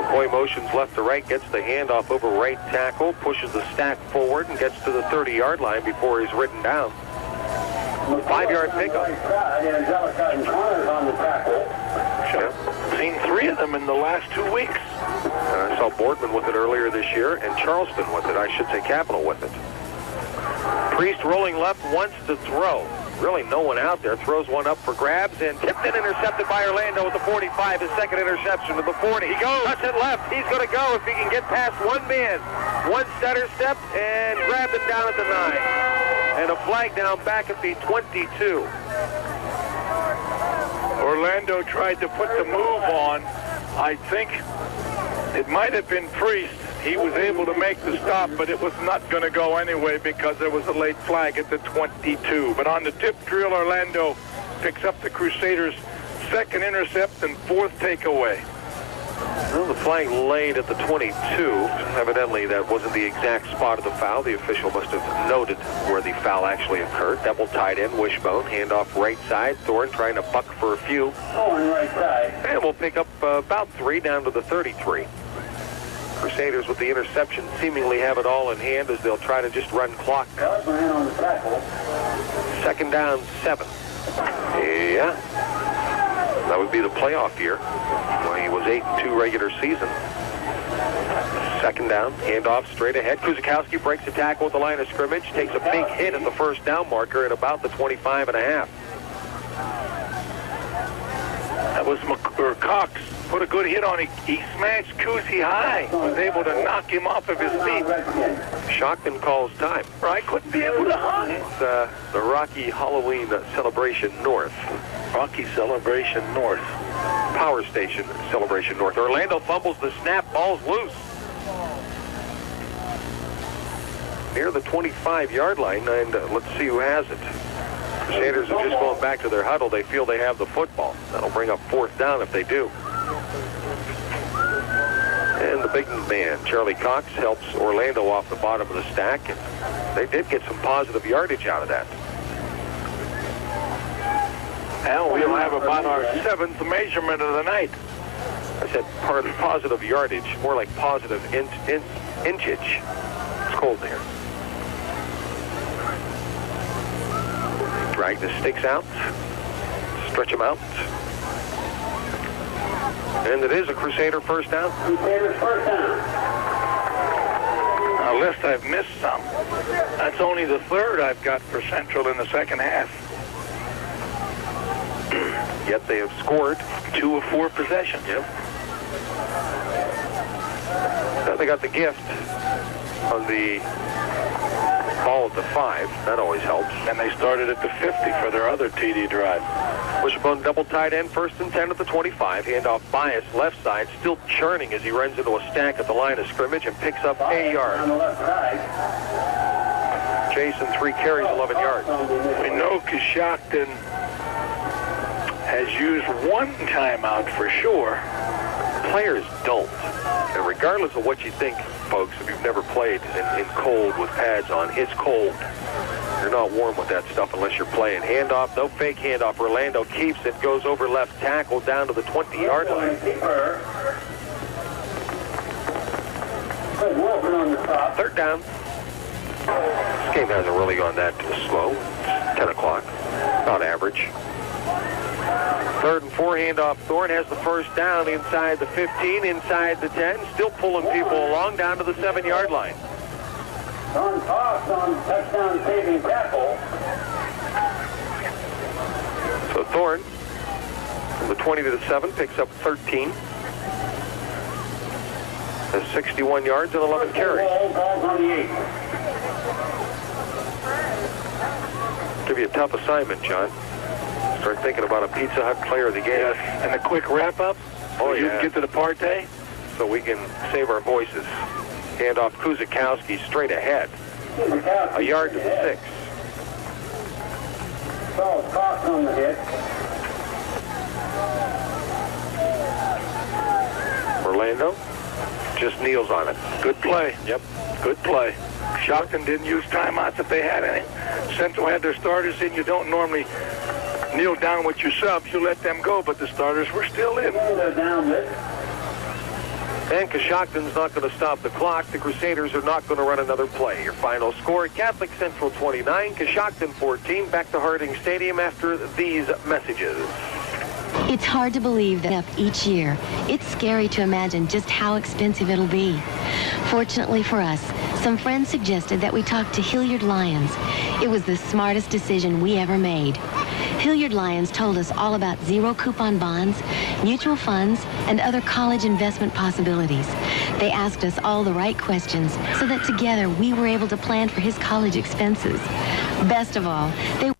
McCoy motions left to right, gets the handoff over right tackle, pushes the stack forward, and gets to the 30-yard line before he's ridden down. 5-yard pickup. Seen 3 of them in the last 2 weeks. I saw Boardman with it earlier this year, and Charleston with it. I should say Capital with it. Priest rolling left, wants to throw. Really no one out there. Throws one up for grabs and tipped and intercepted by Orlando at the 45. His second interception to the 40. He goes. Cuts it left. He's going to go if he can get past one man. One stutter step and grab it down at the 9. And a flag down back at the 22. Orlando tried to put the move on. I think it might have been Priest. He was able to make the stop, but it was not going to go anyway because there was a late flag at the 22. But on the tip drill, Orlando picks up the Crusaders' second intercept and 4th takeaway. Well, the flag laid at the 22. Evidently, that wasn't the exact spot of the foul. The official must have noted where the foul actually occurred. Double tight end, wishbone, handoff right side. Thorn trying to buck for a few. On right side. And we'll pick up about 3 down to the 33. Crusaders with the interception seemingly have it all in hand as they'll try to just run clock. Second down, 7. Yeah. That would be the playoff year. Well, he was 8-2 regular season. Second down, handoff straight ahead. Kuczykowski breaks the tackle at the line of scrimmage, takes a big hit at the first down marker at about the 25.5. That was Cox. Put a good hit on it. He smashed Kuzy high. Was able to knock him off of his feet. Shockton calls time. I couldn't be able to hug. It's the Rocky Halloween Celebration North. Rocky Celebration North. Power Station Celebration North. Orlando fumbles the snap. Ball's loose. Near the 25-yard line, and let's see who has it. Crusaders are just going back to their huddle. They feel they have the football. That'll bring up 4th down if they do. And the big man, Charlie Cox, helps Orlando off the bottom of the stack, and they did get some positive yardage out of that. And we'll have about our 7th measurement of the night. I said positive yardage, more like positive inchage. It's cold there. Drag the sticks out, stretch them out. And it is a Crusader first down. Crusaders first down. Unless I've missed some. That's only the 3rd I've got for Central in the second half. Yet they have scored 2 of 4 possessions. Yep. Now they got the gift on the ball at the 5. That always helps. And they started at the 50 for their other TD drive. Wishbone double tight end, 1st and 10 at the 25. Handoff bias left side, still churning as he runs into a stack at the line of scrimmage and picks up a yard. On the left side. Jason, 3 carries, 11 yards. We know Coshocton has used 1 timeout for sure. Players don't. And regardless of what you think, folks, if you've never played in cold with pads on, it's cold. You're not warm with that stuff unless you're playing. Handoff, no fake handoff. Orlando keeps it, goes over left tackle down to the 20-yard line. 3rd down. This game hasn't really gone that slow. It's 10 o'clock, about average. 3rd and 4 handoff. Thorn has the first down inside the 15, inside the 10, still pulling people along down to the 7-yard line. Don Cox on touchdown saving tackle. So Thorn, from the 20 to the 7, picks up 13. Has 61 yards and 11 carries. Ball on the 8. Give you a tough assignment, John. Start thinking about a Pizza Hut player of the game. Yes. And a quick wrap-up. Oh, You yeah. can get to the party. So we can save our voices. Handoff Kuczykowski straight ahead. A yard to the 6. So Cox on the hit. Orlando just kneels on it. Good play. Yep. Good play. Coshocton didn't use timeouts if they had any. Central had their starters in. You don't normally kneel down with your subs. You let them go, but the starters were still in. They're down this. And Coshocton's not going to stop the clock. The Crusaders are not going to run another play. Your final score, Catholic Central 29, Coshocton 14. Back to Harding Stadium after these messages. It's hard to believe that each year. It's scary to imagine just how expensive it'll be. Fortunately for us, some friends suggested that we talk to Hilliard Lyons. It was the smartest decision we ever made. Hilliard Lyons told us all about zero coupon bonds, mutual funds, and other college investment possibilities. They asked us all the right questions so that together we were able to plan for his college expenses. Best of all, they